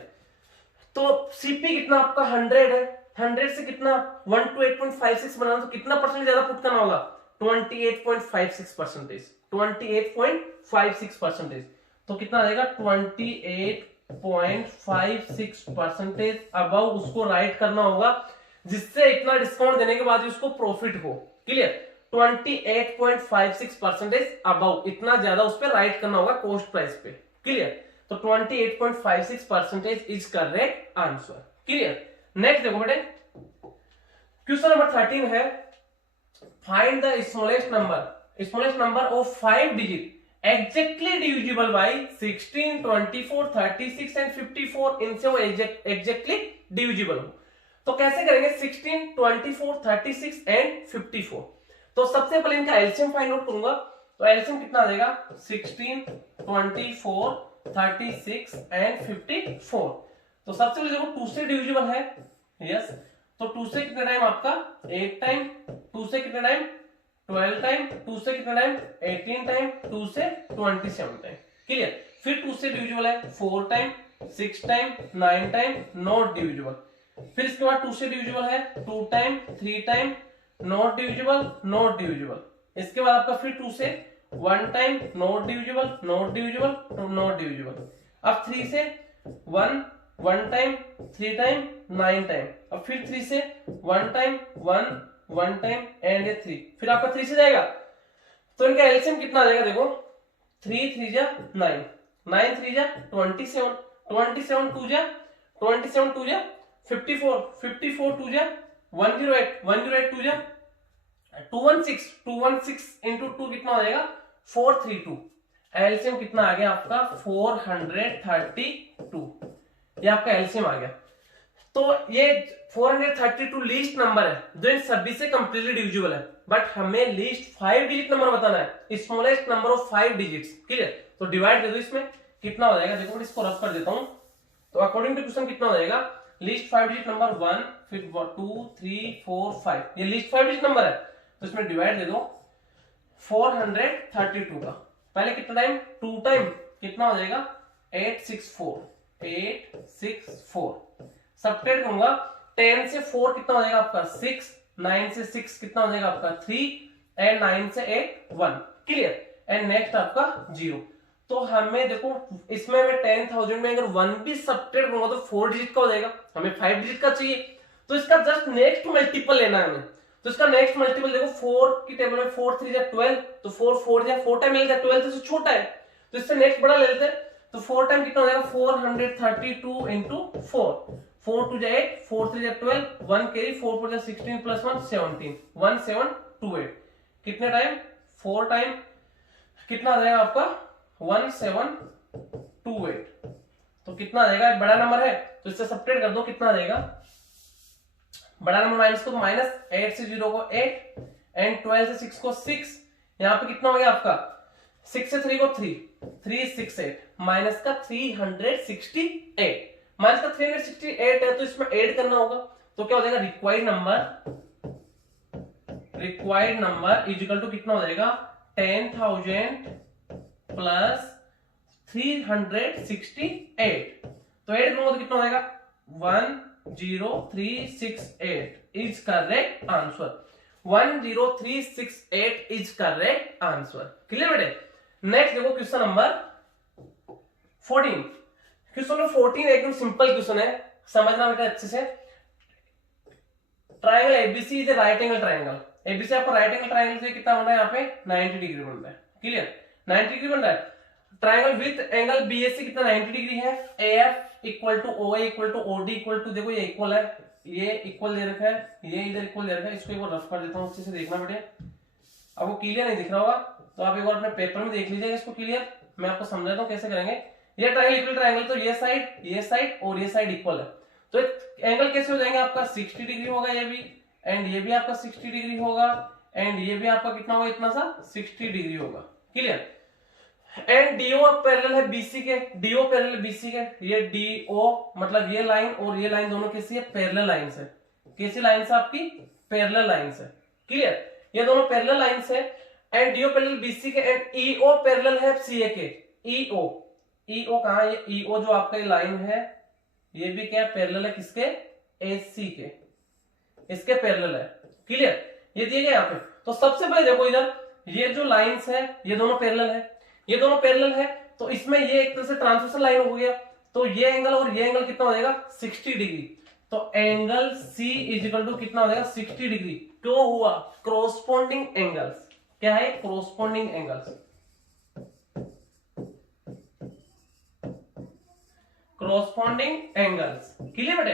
तो सीपी कितना आपका 100 है, 100 से कितना 128.56 बनाना, तो कितना परसेंट ज्यादा पुट करना होगा 28.56%, 28.56%, तो कितना आ जाएगा 28.56% अबव उसको राइट करना होगा, जिससे इतना डिस्काउंट देने के बाद उसको प्रॉफिट हो। क्लियर। 28.56% अबव, इतना ज्यादा उस पर राइट करना होगा कॉस्ट प्राइस पे। क्लियर। तो 28.56% is correct answer. Clear. Next देखो बेटे क्वेश्चन नंबर 13 है, find the smallest number of 5 digit exactly divisible by 16, 24, 36 and 54 इनसे वो exactly divisible हो। तो कैसे करेंगे 16, 24, 36 and 54। तो सबसे पहले इनका एलसीएम फाइंड आउट करूंगा, तो एलसीएम कितना आ जाएगा 16, 24, 36 and 54। तो सबसे पहले देखो 2 से डिविजिबल है, यस, तो 2 से कितना टाइम आपका 8 टाइम, 2 से कितना टाइम 12 टाइम, 2 से कितना टाइम 18 टाइम, 2 से 27 टाइम। क्लियर। फिर 2 से डिविजिबल है 4 time, 6 time, 9 time, not divisible. फिर इसके बाद 2 से डिविजिबल है 2 time, 3 time, not divisible, not divisible. इसके बाद आपका फिर 2 से 1 time, not divisible, not divisible, not divisible. अब 3 से 1 टाइम, 3 टाइम, 9 टाइम। अब फिर 3 से 1 टाइम, 1 टाइम एंड 3, फिर आपका 3 से जाएगा, तो इनका एलसीएम कितना आ जाएगा देखो 3 3 जा 9, 9 3 जा 27, 27 2 जा 27 2 जा 54, 54 2 जा 108, 108 2 जा 216, 216 इंटू 2 कितना हो जाएगा 432। एलसीएम कितना आ गया आपका 432। ये आपका एलसीएम आ गया। तो ये 432 लीस्ट नंबर है जो इन सभी से कंप्लीटली डिविजिबल है, बट हमें लीस्ट 5 डिजिट नंबर बताना है, smallest number of 5 digits. Clear? तो डिवाइड दे दो, इसमें कितना हो जाएगा देखो, मैं इसको रफ कर देता हूं। तो अकॉर्डिंग टू क्वेश्चन कितना हो जाएगा, लीस्ट 5 डिजिट नंबर 1, फिर 2, 3, 4, 5, ये लीस्ट 5 डिजिट नंबर है। तो इसमें डिवाइड दे दो 432 का, पहले कितना टाइम 2 टाइम, कितना हो जाएगा 864, 864। सब्ट्रैक्ट करूंगा 10 से 4 कितना हो जाएगा आपका 6, 9 से 6 कितना हो जाएगा आपका 3, एंड 9 से 8 1। क्लियर? एंड नेक्स्ट आपका 0। तो हमें देखो इसमें मैं 10,000 में अगर 1 भी सब्ट्रैक्ट करूंगा तो 4 डिजिट का हो जाएगा, हमें 5 डिजिट का चाहिए। तो इसका जस्ट नेक्स्ट मल्टीपल लेना है हमें। तो इसका नेक्स्ट मल्टीपल देखो 4 की टेबल में 4 3 जा 12, तो 4 जा 4 टाइम मिलेगा, 12 से छोटा है, तो इससे नेक्स्ट बड़ा ले लेते हैं। तो 4 टाइम कितना हो जाएगा 432 इंटू 4, 4 2 जा 8, 4 3 जा 12, 1 कैरी, 4 4 जा 16 प्लस 1 17, 1728। कितने टाइम 4 टाइम कितना आ जाएगा आपका 1728। तो कितना आ जाएगा, बड़ा नंबर है तो इससे सब्ट्रैक्ट कर दो, कितना आ जाएगा बड़ा नंबर माइनस को माइनस, 8 से 0 को 8, एंड 12 से 6 को 6, यहां पे कितना हो गया आपका 6 से 3 को 3, 368 माइनस का 368, माइनस का 368 है तो इसमें ऐड करना होगा। तो क्या हो जाएगा रिक्वायर्ड नंबर इजिकल टू कितना हो जाएगा 10,000 प्लस 368। तो ऐड करूंगा तो कितना हो जाएगा 10368 is correct answer. 10368 is correct answer. Clear बेटे? नेक्स्ट देखो क्वेश्चन नंबर 14। क्वेश्चन नंबर 14 एकदम सिंपल क्वेश्चन है, समझना बेटा अच्छे से। Triangle ABC is a right angle triangle. ABC आपको राइट एंगल ट्राइंगल से कितना बन रहा है यहाँ पे 90 डिग्री बन रहा है। क्लियर? 90 डिग्री बन रहा है। ट्राइंगल विथ एंगल बीएससी कितना 90 डिग्री है। AF equal to OA equal to OD equal to, देखो ये इक्वल है, ये इक्वल दे रखा है, ये इधर इक्वल दे रखा है। इसको एक बार रफ कर देता हूं, अच्छे से देखना बेटे। आपको क्लियर नहीं दिख रहा होगा तो आप एक बार अपने पेपर में देख लीजिएगा इसको क्लियर। मैं आपको समझाता हूं कैसे करेंगे। ये ट्राइंगल इक्वल ट्राइंगल, तो ये साइड और ये साइड इक्वल है, तो एंगल कैसे हो जाएंगे आपका 60 डिग्री होगा ये भी, एंड ये भी आपका 60 डिग्री होगा, एंड ये भी आपका कितना होगा इतना सा 60 डिग्री होगा। क्लियर? एंड डीओ पैरेलल है बीसी के, डीओ पैरेलल बीसी के, ये डीओ मतलब ये लाइन और ये लाइन दोनों कैसी है पैरेलल लाइंस है। कैसी लाइंस है आपकी पैरेलल लाइंस है। क्लियर? ये दोनों पैरेलल लाइंस है। एंड डीओ पैरेलल बीसी के, एंड ईओ पैरेलल है सीए के। ईओ कहां है, ईओ जो आपका ये लाइन है ये भी क्या पैरेलल है किसके एसी के, इसके पैरेलल है। क्लियर? ये दिए गए यहाँ पे। तो सबसे पहले देखो इधर ये जो लाइंस है ये दोनों पैरेलल है, ये दोनों पैरेलल है, तो इसमें ये एक तरह से ट्रांसवर्सल लाइन हो गया। तो ये एंगल और ये एंगल कितना हो जाएगा 60 डिग्री। तो angle C is equal to कितना हो जाएगा 60 डिग्री। क्यों हुआ? Corresponding angles. क्या है? Corresponding angles. Corresponding angles. Clear बेटे?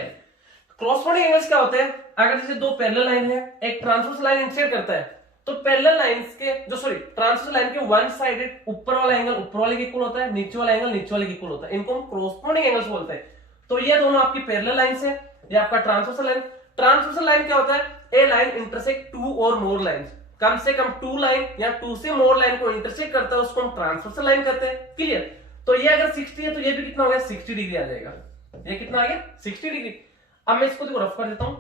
कोरोस्पोंडिंग एंगल्स क्या होते हैं? अगर जैसे दो पैरेलल लाइन है, एक ट्रांसवर्सल लाइन इंटरसेक्ट करता है, तो पैरेलल लाइंस के जो ट्रांसवर्सल लाइन के वन साइडेड ऊपर वाला एंगल ऊपर वाले के इक्वल होता है, नीचे वाला एंगल नीचे वाले के इक्वल होता है। इनको हम कोरोस्पोंडिंग एंगल्स बोलते हैं। तो ये दोनों आपकी पैरेलल लाइंस है, ये आपका ट्रांसवर्सल लाइन। ट्रांसवर्सल लाइन क्या होता है? ए लाइन इंटरसेक्ट टू और मोर लाइंस, कम से कम 2 लाइन या 2 से मोर लाइन को इंटरसेक्ट करता है, उसको हम ट्रांसवर्सल लाइन कहते हैं। क्लियर? तो ये अगर 60 है तो ये भी कितना हो गया 60 डिग्री आ जाएगा। ये कितना आ गया 60 डिग्री। अब मैं इसको देखो रफ कर देता हूं।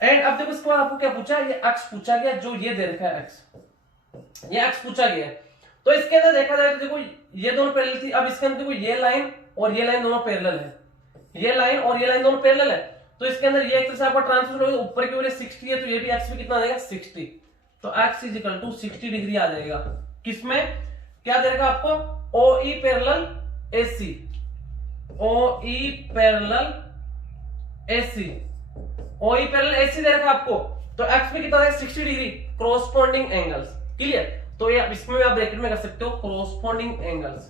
एंड अब देखो इसके बाद आपको क्या पूछा, ये अक्ष पूछा गया, जो ये दे रखा है अक्ष, ये अक्ष पूछा गया है। तो इसके अंदर देखा जाए तो देखो ये दोनों पैरेलल थी, अब इसके अंदर देखो ये लाइन और ये लाइन दोनों पैरेलल है, ये लाइन और ये लाइन दोनों पैरेलल है। तो इसके अंदर ये एक तरह से आपका ट्रांसफर होगा, ऊपर की ओर 60 है तो ये भी अक्ष में कितना आ जाएगा 60। तो अक्ष इज इक्वल टू 60 डिग्री आ जाएगा। किसमें क्या दे रखा आपको? OE parallel AC, OE parallel AC, OE parallel AC दे रखा आपको। तो x में कितना है 60 डिग्री। Corresponding angles. क्लियर? तो ये इसमें आप ब्रैकेट में कर सकते हो corresponding angles,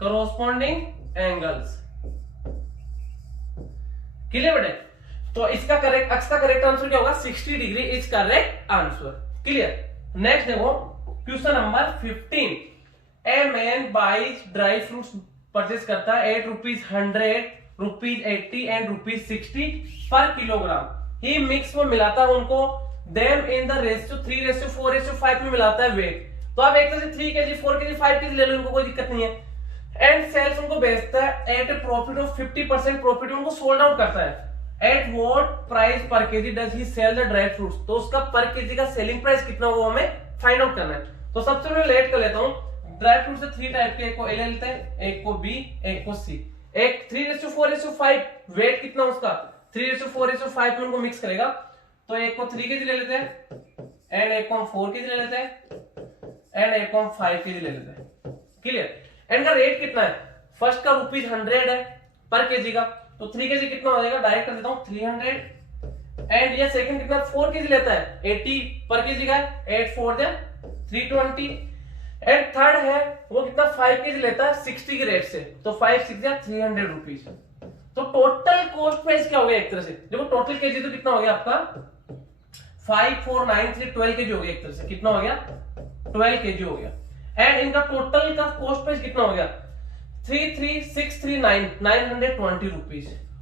corresponding angles. Clear बेटे? तो इसका करेक्ट अक्ष का करेक्ट आंसर क्या होगा 60 degree is correct answer. Clear? Next देखो question number 15। A man buys dry fruits purchase करता है at rupees 100, rupees 80 and rupees 60 per kilogram. He mix में मिलाता है उनको, देन इन द रेशियो 3:4:5 में मिलाता है वेट। तो आप एक तरह से 3 kg 4 kg 5 kg ले लो, इनको कोई दिक्कत नहीं है। एंड सेल्स उनको बेचता है at a profit of 50% profit उनको सोल्ड आउट करता है। At what price per KG does he sell the dry fruits, तो उसका पर केजी का सेलिंग प्राइस कितना हुआ हमें फाइंड आउट करना है। तो सबसे पहले लेट कर लेता हूँ, ड्राई फ्रूट से 3 टाइप के, एक को ए लेते हैं, एक को बी, एक को सी। एक 3:4:5 वेट कितना उसका 3:4:5 में उनको मिक्स करेगा। तो एक को 3 kg ले लेते हैं एंड एक को हम 4 kg ले लेते हैं एंड एक को हम 5 kg ले लेते हैं। क्लियर। एंड का रेट कितना है, फर्स्ट का रुपीज 100 है पर केजी का, तो 3 kg कितना हो जाएगा, डायरेक्ट कर देता हूं 300। एंड ये सेकंड कितना 4 kg लेता है 80 पर केजी का, 8 4 320। एंड थर्ड है वो कितना 5 kg लेता है 60 के रेट से, तो 5 6 300 रुपीज। तो टोटल कॉस्ट प्राइस क्या हो गया एक तरह से, देखो टोटल केजी तो कितना हो गया आपका 5 4 9 3 12 kg हो गया एक तरह से, कितना हो गया 12 kg हो गया। एंड इनका टोटल का कॉस्ट प्राइस कितना हो गया 33639 920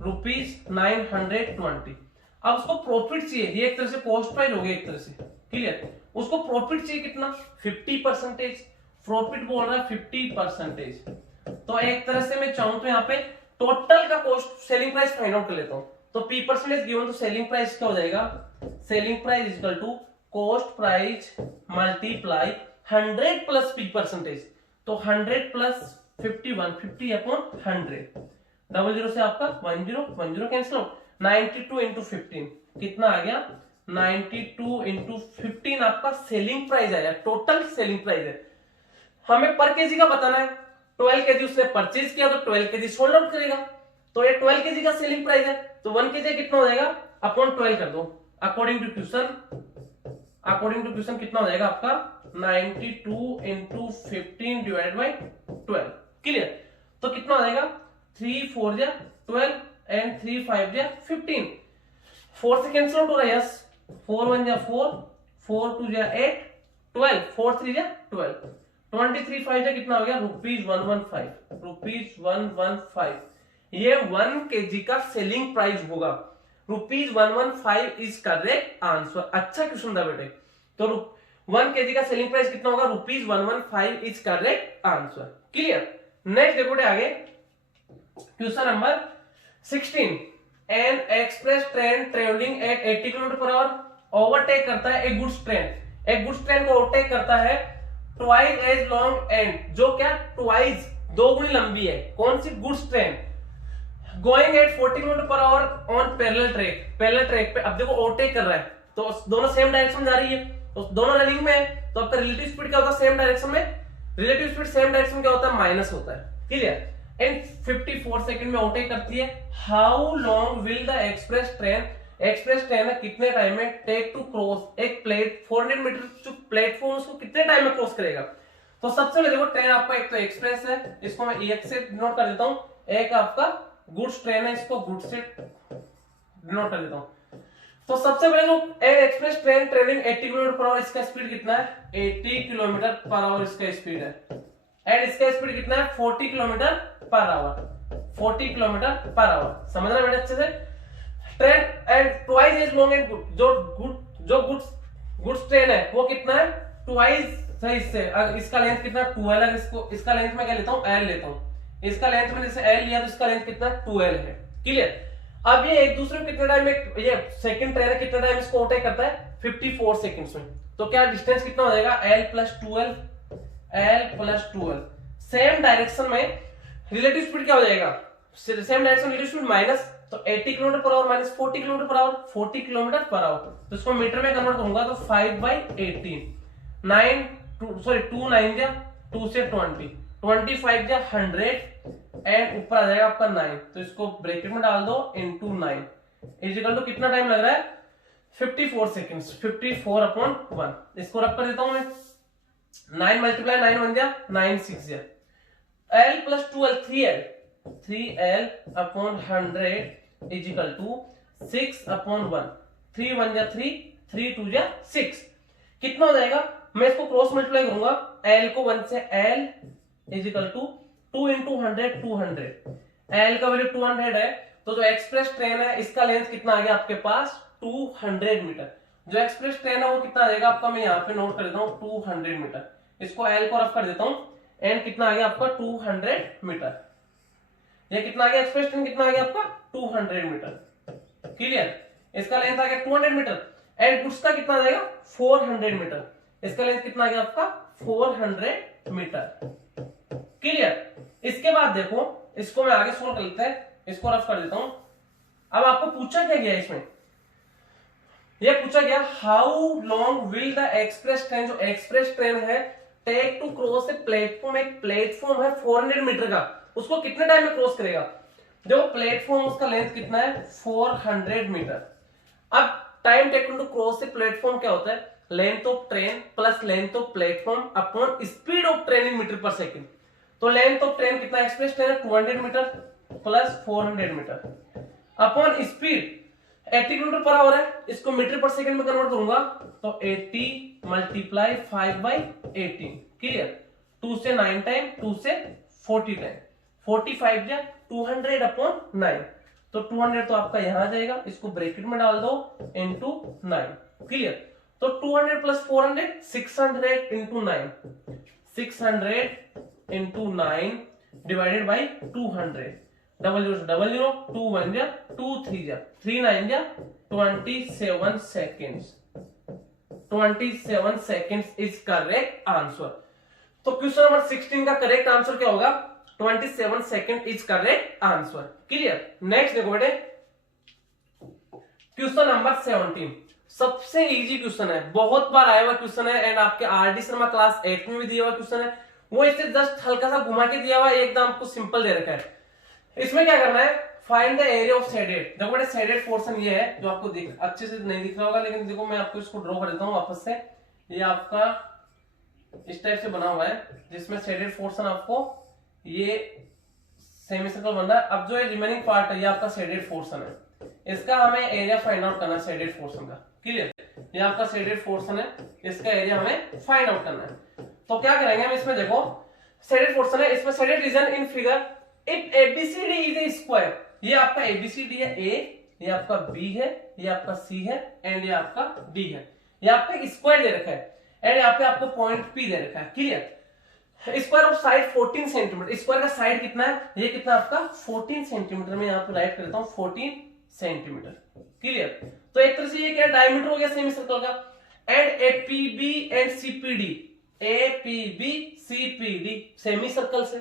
रुपीज 920। अब उसको प्रॉफिट चाहिए, ये एक तरह से कॉस्ट प्राइस हो गया एक तरह से। क्लियर। उसको प्रॉफिट चाहिए कितना 50%, प्रॉफिट बोल रहा है 50%। तो एक तरह से मैं चाहूं तो यहाँ पे टोटल का cost selling price find out कर लेता हूं। तो P परसेंटेज गिवन, तो सेलिंग प्राइस क्या हो जाएगा, selling price equal to cost price multiply 100 plus P percentage. तो 100 प्लस 50 अपॉन 100, 00 से आपका 10 कैंसिल आउट, 92 इंटू 15 कितना आ गया 92 इंटू 15 आपका सेलिंग प्राइस आया, टोटल सेलिंग प्राइस है। हमें पर केजी का बताना है, 12 kg उसने परचेज किया तो 12 kg सोल्ड आउट करेगा, तो ये 12 kg का सेलिंग प्राइस है, तो 1 kg कितना हो जाएगा अपॉन 12 कर दो, अकॉर्डिंग टू क्वेश्चन कितना हो जाएगा आपका 92 इंटू 15 डिवाइड बाई 12। क्लियर। तो कितना हो जाएगा 3 4 12 एंड 3 5 15, 4 से कैंसिल आउट हो रहा है, यस 4 1 4 4 2 8 12 4 3 12, 23 5 कितना हो गया रुपीज 115। ये 1 kg का सेलिंग प्राइस होगा, रुपीज 115 इज करेक्ट आंसर। अच्छा क्वेश्चन था बेटे। तो 1 kg का सेलिंग प्राइस कितना होगा rupees 115 is correct answer. Clear. Next देखो आगे question number 16। N express train travelling at 80 km/h overtake करता है एक गुड्स ट्रेन को ओवरटेक करता है ट्वाइस एज लॉन्ग एंड, जो क्या ट्वाइस 2 गुनी लंबी है, कौन सी goods train going at 40 km/h on parallel track पे। अब देखो ओवरटेक कर रहा है तो दोनों सेम डायरेक्शन में जा रही है, तो दोनों रनिंग में है, तो आपका रिलेटिव स्पीड क्या होता है सेम डायरेक्शन में, रिलेटिव स्पीड सेम डायरेक्शन क्या होता है माइनस होता है। क्लियर। एंड 54 सेकंड में ओवरटेक करती है। How long will the express train है कितने टाइम में टेक टू क्रॉस एक प्लेट 400 मीटर जो प्लेटफॉर्म उसको कितने टाइम में क्रॉस करेगा। तो सबसे पहले देखो ट्रेन आपका एक तो एक्सप्रेस है, इसको मैं EX से डिनोट कर देता हूं, एक आपका गुड्स ट्रेन है, इसको गुड्स से डिनोट कर देता हूं। तो सबसे पहले जो एक्सप्रेस ट्रेन ट्रेवलिंग 80 km/h, इसका स्पीड कितना है 80 km/h इसका स्पीड है, एंड इसका स्पीड कितना है 40 km/h, 40 km/h। समझना बेटा अच्छे से। Train and twice as long and जो गुड्स ट्रेन है वो कितना है ट्वाइस सही से, इसका लेंथ कितना 12 है, इसका लेंथ मैं क्या लेता हूं L लेता हूं, इसका लेंथ में जैसे L लिया तो इसका लेंथ कितना 12 है। क्लियर। अब ये एक दूसरे को कितने टाइम में, ये सेकंड ट्रेन है कितने टाइम इसको ओवरटेक करता है 54 सेकंड्स में, तो क्या डिस्टेंस कितना हो जाएगा L + 12 सेम डायरेक्शन में रिलेटिव स्पीड क्या हो जाएगा same direction relative speed minus, तो 80 km/h माइनस 40 km/h 40 km/h, तो इसको मीटर में कन्वर्ट करूंगा तो 5/18 9 2 9 2 से 20 25 100 एंड ऊपर आ जाएगा आपका 9, तो इसको ब्रैकेट में डाल दो इनटू 9 इज इक्वल टू कितना टाइम लग रहा है 54 सेकंड्स, 54/1। इसको रख कर देता हूं मैं 9 × 9 1 9 6 L + 12 3L/100 is equal to 6/1, 3 1 3 3 2 6, कितना हो जाएगा, मैं इसको क्रॉस मल्टीप्लाई करूंगा L को 1 से L is equal to 2 into 100 200, L का वैल्यू 200 है, तो जो एक्सप्रेस ट्रेन है इसका लेंथ कितना आ गया आपके पास 200 मीटर। जो एक्सप्रेस ट्रेन है वो कितना आ जाएगा आपका, मैं यहाँ पे नोट कर देता हूँ 200 मीटर, इसको एल को रफ कर देता हूँ, एंड कितना आ गया आपका 200 मीटर। ये कितना आ गया एक्सप्रेस ट्रेन कितना आ गया आपका 200 मीटर, क्लियर। इसका लेंथ आ गया 200 मीटर, एंड गुड्स का कितना आ जाएगा 400 मीटर, इसका लेंथ कितना आ गया आपका 400 मीटर, क्लियर। इसके बाद देखो इसको मैं आगे सोल्व कर लेते हैं, इसको रफ कर देता हूं। अब आपको पूछा क्या गया इसमें, यह पूछा गया how long will the express train, जो एक्सप्रेस ट्रेन है take to cross a platform, एक प्लेटफॉर्म है 400 मीटर का, उसको कितने टाइम में क्रॉस करेगा। जो प्लेटफॉर्म उसका लेंथ कितना है 400 मीटर। अब time taken to cross a platform क्या होता है, length of train plus length of platform upon speed of train in metre per second. तो लेंथ ऑफ ट्रेन कितना एक्सप्रेस ट्रेन है 200 metre plus 400 metre upon speed 80 kilometre per hour है, इसको मीटर पर सेकंड में कन्वर्ट करूंगा तो 80 मल्टीप्लाई 5/18, क्लियर। 2 से 9 टाइम, 2 से 40 टाइम, 45 या 200 अपॉन 9, तो 200 तो आपका यहां आ जाएगा, इसको ब्रैकेट में डाल दो इंटू 9, क्लियर। तो 200 plus 400 600 into 9, 600 into 9 divided by 200, double zero 2 1 जा 2 3 जा 3 9 जा 27 seconds, 27 seconds is correct answer. तो क्वेश्चन नंबर 16 का करेक्ट आंसर क्या होगा 27 second is correct answer, clear. Next देखो बेटे क्वेश्चन नंबर 17, सबसे इजी क्वेश्चन है, बहुत बार आया हुआ क्वेश्चन है, एंड आपके आरडी शर्मा क्लास 8 में भी दिया हुआ क्वेश्चन है, वो इसे जस्ट हल्का सा घुमा के दिया हुआ है, एकदम आपको सिंपल दे रखा है। इसमें क्या करना है, find the area of shaded. देखो बेटे शेडेड पोर्शन ये है जो आपको अच्छे से नहीं दिख रहा होगा, लेकिन देखो मैं आपको इसको ड्रॉ कर देता हूँ वापस से। ये आपका इस टाइप से बना हुआ है जिसमें शेडेड पोर्शन आपको ये सेमी सर्कल बन रहा है। अब जो ये रिमेनिंग पार्ट है ये आपका शेडेड पोर्शन है, इसका हमें एरिया फाइंड आउट करना है शेडेड पोर्शन का, क्लियर। ये आपका शेडेड पोर्शन है, इसका एरिया हमें फाइंड आउट करना है। तो क्या करेंगे हम इसमें, देखो शेडेड पोर्शन है, इसमें shaded region in figure if ABCD is a square, ये आपका एबीसीडी है ए, ये आपका बी है, ये आपका सी है, एंड ये आपका डी है। ये आपका एक स्क्वायर दे रखा है, एंड यहाँ पे आपको पॉइंट पी दे रखा है, clear. Square of side 14 centimetre, square का साइड कितना है, ये कितना आपका 14 सेंटीमीटर में यहाँ पे राइट करता हूँ 14 सेंटीमीटर, क्लियर। तो एक तरह से ये क्या डायमीटर हो गया सेमी सर्कल का, and APB and CPD, APB CPD semi circle से।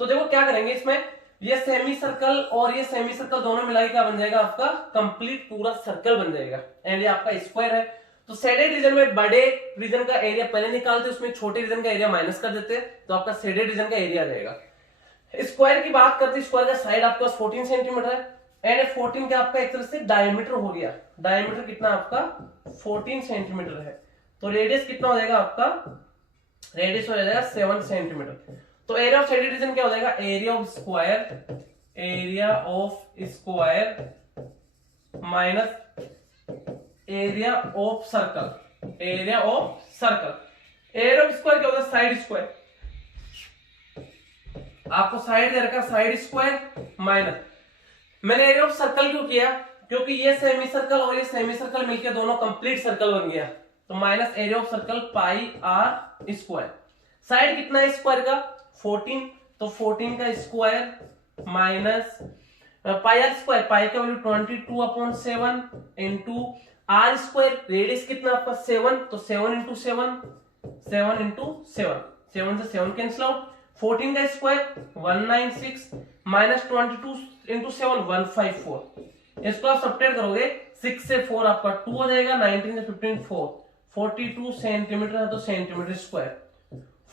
तो देखो क्या करेंगे इसमें, ये सेमी सर्कल और ये सेमी सर्कल दोनों मिलाकर क्या बन जाएगा आपका कंप्लीट पूरा सर्कल बन जाएगा, एंड ये आपका स्क्वायर है। तो शेडेड रीजन में बड़े रीजन का एरिया पहले निकालते, उसमें छोटे रीजन का एरिया माइनस कर देते, तो आपका शेडेड रीजन का एरिया आ जाएगा। स्क्वायर की बात करते, स्क्वायर का साइड आपके पास 14 सेंटीमीटर है, एंड 14 का आपका एक तरह से डायमीटर हो गया, डायमीटर कितना आपका 14 सेंटीमीटर है। तो रेडियस कितना हो जाएगा आपका, रेडियस हो जाएगा 7 सेंटीमीटर। तो एरिया ऑफ शेडेड रीजन क्या हो जाएगा, area of square, area of square minus area of circle, area of circle. Area of square क्या होता है, साइड स्क्वायर, आपको साइड दे रखा साइड स्क्वायर माइनस, मैंने एरिया ऑफ सर्कल क्यों किया, क्योंकि ये सेमी सर्कल और ये सेमी सर्कल मिलकर दोनों कंप्लीट सर्कल बन गया, तो minus area of circle pi r square. Side कितना है स्क्वायर का 14, तो 14 का square minus pi r square, pi का value 22/7 into r square, radius कितना आपका 7, तो 7 इंटू 7, 7 इंटू 7, 7 से 7 कैंसिल आउट, 14 का स्क्वायर 196 माइनस 22 इंटू 7 154, इसको आप सब्ट्रैक्ट करोगे 6 से 4 आपका 2 हो जाएगा, 19 से 15 4, 42 सेंटीमीटर है तो centimetre square,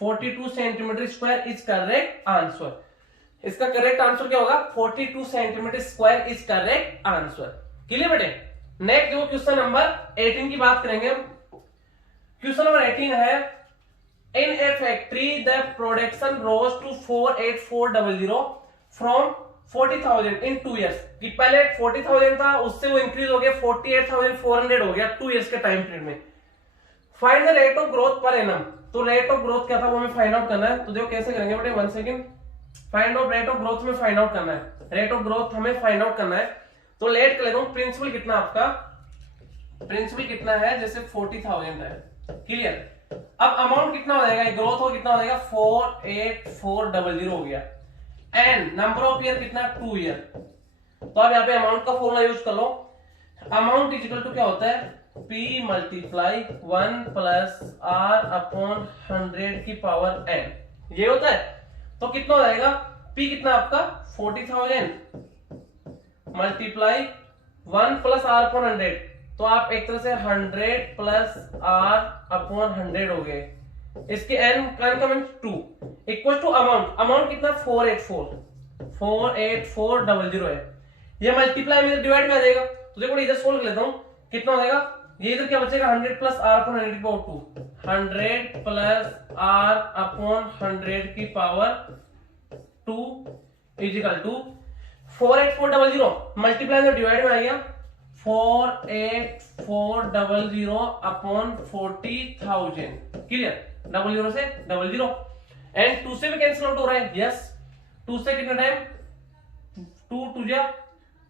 42 centimetre square is correct answer. इसका करेक्ट आंसर क्या होगा 42 centimetre square is correct answer, clear बेटे। नेक्स्ट जो क्वेश्चन नंबर 18 की बात करेंगे हम। क्वेश्चन नंबर 18 है in a factory the production rose to 48400 from 40,000 in 2 years, कि पहले 40,000 था उससे वो इंक्रीज हो गया 48,400 हो गया 2 years के टाइम पीरियड में। Find the rate of growth per annum, तो रेट ऑफ ग्रोथ क्या था वो हमें फाइंड आउट करना है। तो देखो कैसे करेंगे बेटे, 1 second, find out rate of growth में फाइंड आउट करना है, रेट ऑफ ग्रोथ हमें फाइंड आउट करना है। तो लेट कर लेता हूं प्रिंसिपल कितना आपका, प्रिंसिपल कितना है, जैसे 40,000 है, क्लियर। अब अमाउंट कितना हो जाएगा, ग्रोथ हो कितना हो जाएगा 48400 हो गया, एंड नंबर ऑफ ईयर कितना 2 ईयर। तो अब यहाँ पे अमाउंट का फॉर्मूला यूज कर लो, अमाउंट इज इक्वल टू क्या होता है P multiply 1 plus R upon 100 की पावर n, ये होता है। तो कितना हो जाएगा P कितना आपका 40,000 मल्टीप्लाई 1 प्लस R अपॉन 100, तो आप एक तरह से 100 प्लस R अपॉन 100 हो गए, इसके n का मीन 2 इक्वल टू अमाउंट, अमाउंट कितना 48400 है, ये मल्टीप्लाई में डिवाइड में आ जाएगा। तो देखो इधर सोल्व कर लेता हूं, कितना हो जाएगा, ये इधर क्या बचेगा 100 प्लस R अपॉन 100 की पावर 2, 100 प्लस R अपॉन 100 की power 2 is equal to 48400 multiply में डिवाइड में आ गया 48400 अपॉन 40,000, क्लियर, 00 से 00 एंड 2 से भी कैंसिल आउट हो रहा है, यस 2 से कितना टाइम 2 2 जा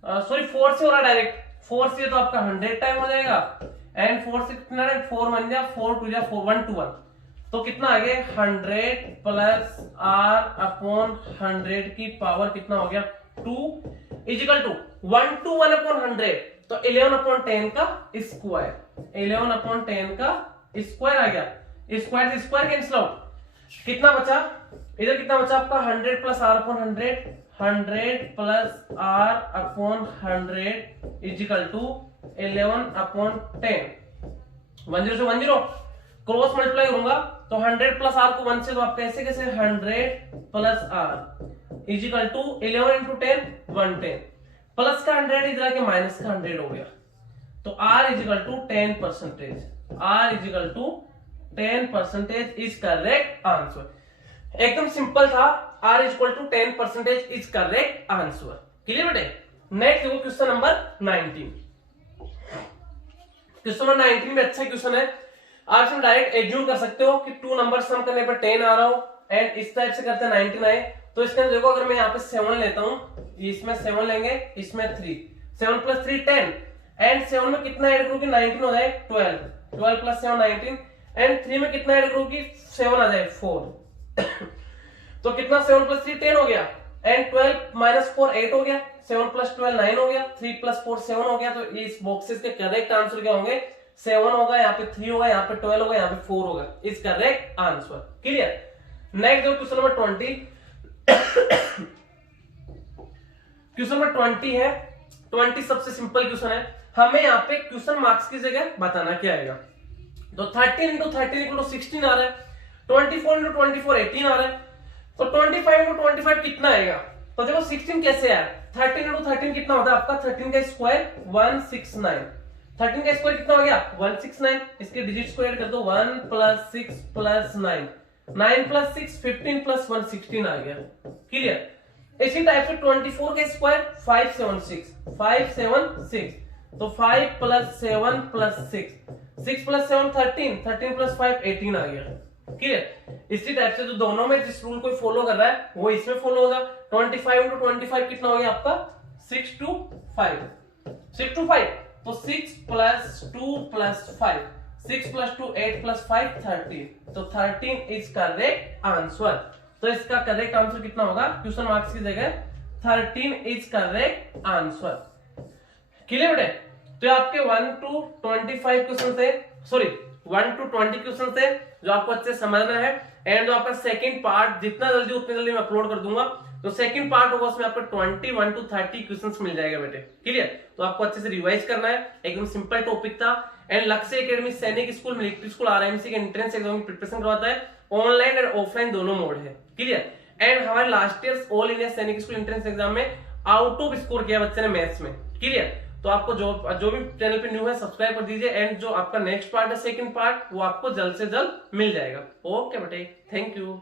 सॉरी 4 से हो रहा है डायरेक्ट, 4 से तो आपका 100 टाइम हो जाएगा, एंड 4 से कितना टाइम 4 बन जा 4 2 जा 4 1 2 1, तो कितना आ गया 100 प्लस R अपॉन 100 की पावर कितना हो गया 2 इजिकल टू 1 to 1 अपॉन 100, तो 11 अपॉन 10 का स्क्वायर, 11 अपॉन 10 का स्क्वायर आ गया, स्क्वायर से स्क्वायर कैंसिल आउट, कितना बचा इधर, कितना बचा आपका 100 plus R upon 100, 100 plus R upon 100 इजिकल टू 11 अपॉन 10, 10 से 10 क्रॉस मल्टीप्लाई करूंगा तो 100 प्लस R को 1 से, तो आप कैसे कैसे 100 plus R equal to 11 into 10 110, plus का 100 इधर आके माइनस का 100 हो गया, तो R equal to 10%, R equal to 10% is correct answer. एकदम सिंपल था, R equal to 10% is correct answer, clear बेटे। नेक्स्ट देखो क्वेश्चन नंबर 19, क्वेश्चन नंबर 19 में अच्छा क्वेश्चन है, आप इसमें डायरेक्ट एज्यूम कर सकते हो कि 2 नंबर सम करने पर 10 आ रहा हो, एंड इस टाइप से करते 19 आए, तो इसके अंदर देखो अगर मैं यहाँ पे 7 लेता हूं, इसमें 7 लेंगे, इसमें 3, 7 प्लस 3 10, एंड 7 में कितना ऐड करूंगी 19 हो जाए 12, 12 प्लस 7 19, एंड 3 में कितना ऐड करूंगी 7 आ जाए 4 तो कितना 7 प्लस 3 10 हो गया, एंड 12 माइनस 4 8 हो गया, 7 प्लस 12 9 हो गया, 3 प्लस 4 7 हो गया, तो इस बॉक्सेस के करेक्ट आंसर क्या होंगे 7 होगा, यहाँ पे 3 होगा, यहाँ पे 12 होगा, यहाँ पे 4 होगा, is correct answer, clear. Next जो क्वेश्चन नंबर 20, क्वेश्चन नंबर 20 है, 20 सबसे सिंपल क्वेश्चन है, हमें यहाँ पे क्वेश्चन मार्क्स की जगह बताना क्या आएगा, तो 13 इंटू 13 इक्वल टू 16 आ रहा है, 24 इंटू 24 18 आ रहा है, तो 25 इंटू 25 कितना आएगा, तो देखो 16 कैसे आया, 13 इंटू 13 कितना होता है आपका 13 का स्क्वायर 169, 13 का स्क्वायर कितना हो गया 169, इसके डिजिट्स को ऐड कर दो 1 प्लस 6 प्लस 9, 9 प्लस 6 15 प्लस 1 16 आ गया, क्लियर। इसी टाइप से 24 का स्क्वायर 576, 576, तो 5 प्लस 7 प्लस 6, 6 प्लस 7 13, 13 प्लस 5 18 आ गया, क्लियर। इसी टाइप से तो दोनों में जिस रूल को फॉलो कर रहा है वो इसमें फॉलो होगा, 25 इंटू 25 कितना हो गया आपका 6 to 5, 6 to 5, तो 6 प्लस 2 प्लस 5, 6 प्लस 2 8 प्लस 5 13, तो 13 इज करेक्ट आंसर, तो इसका करेक्ट आंसर कितना होगा, क्वेश्चन मार्क्स की जगह 13 इज करेक्ट आंसर, क्लियर बेटे। तो आपके 1 to 25 क्वेश्चन थे, सॉरी 1 to 20 क्वेश्चन थे जो आपको अच्छे समझना है, एंड जो आपका सेकंड पार्ट जितना जल्दी उतनी जल्दी मैं अपलोड कर दूंगा, तो सेकंड पार्ट होगा उसमें आपको 21 to 30 क्वेश्चंस मिल जाएगा बेटे, क्लियर। तो आपको अच्छे से रिवाइज करना है, एकदम सिंपल टॉपिक था, एंड लक्ष्य एकेडमी सैनिक स्कूल मिलिट्री स्कूल आरएमसी के एंट्रेंस एग्जाम की प्रिपरेशन करवाता है, ऑनलाइन और ऑफलाइन दोनों मोड है, क्लियर। एंड हमारे लास्ट ईयर ऑल इंडिया सैनिक स्कूल एंट्रेंस एग्जाम में आउट ऑफ स्कोर किया बच्चे ने मैथ्स में, क्लियर। तो आपको जो भी चैनल पे न्यू है सब्सक्राइब कर दीजिए, एंड जो आपका नेक्स्ट पार्ट है सेकंड पार्ट वो आपको जल्द से जल्द मिल जाएगा। ओके बेटे, थैंक यू।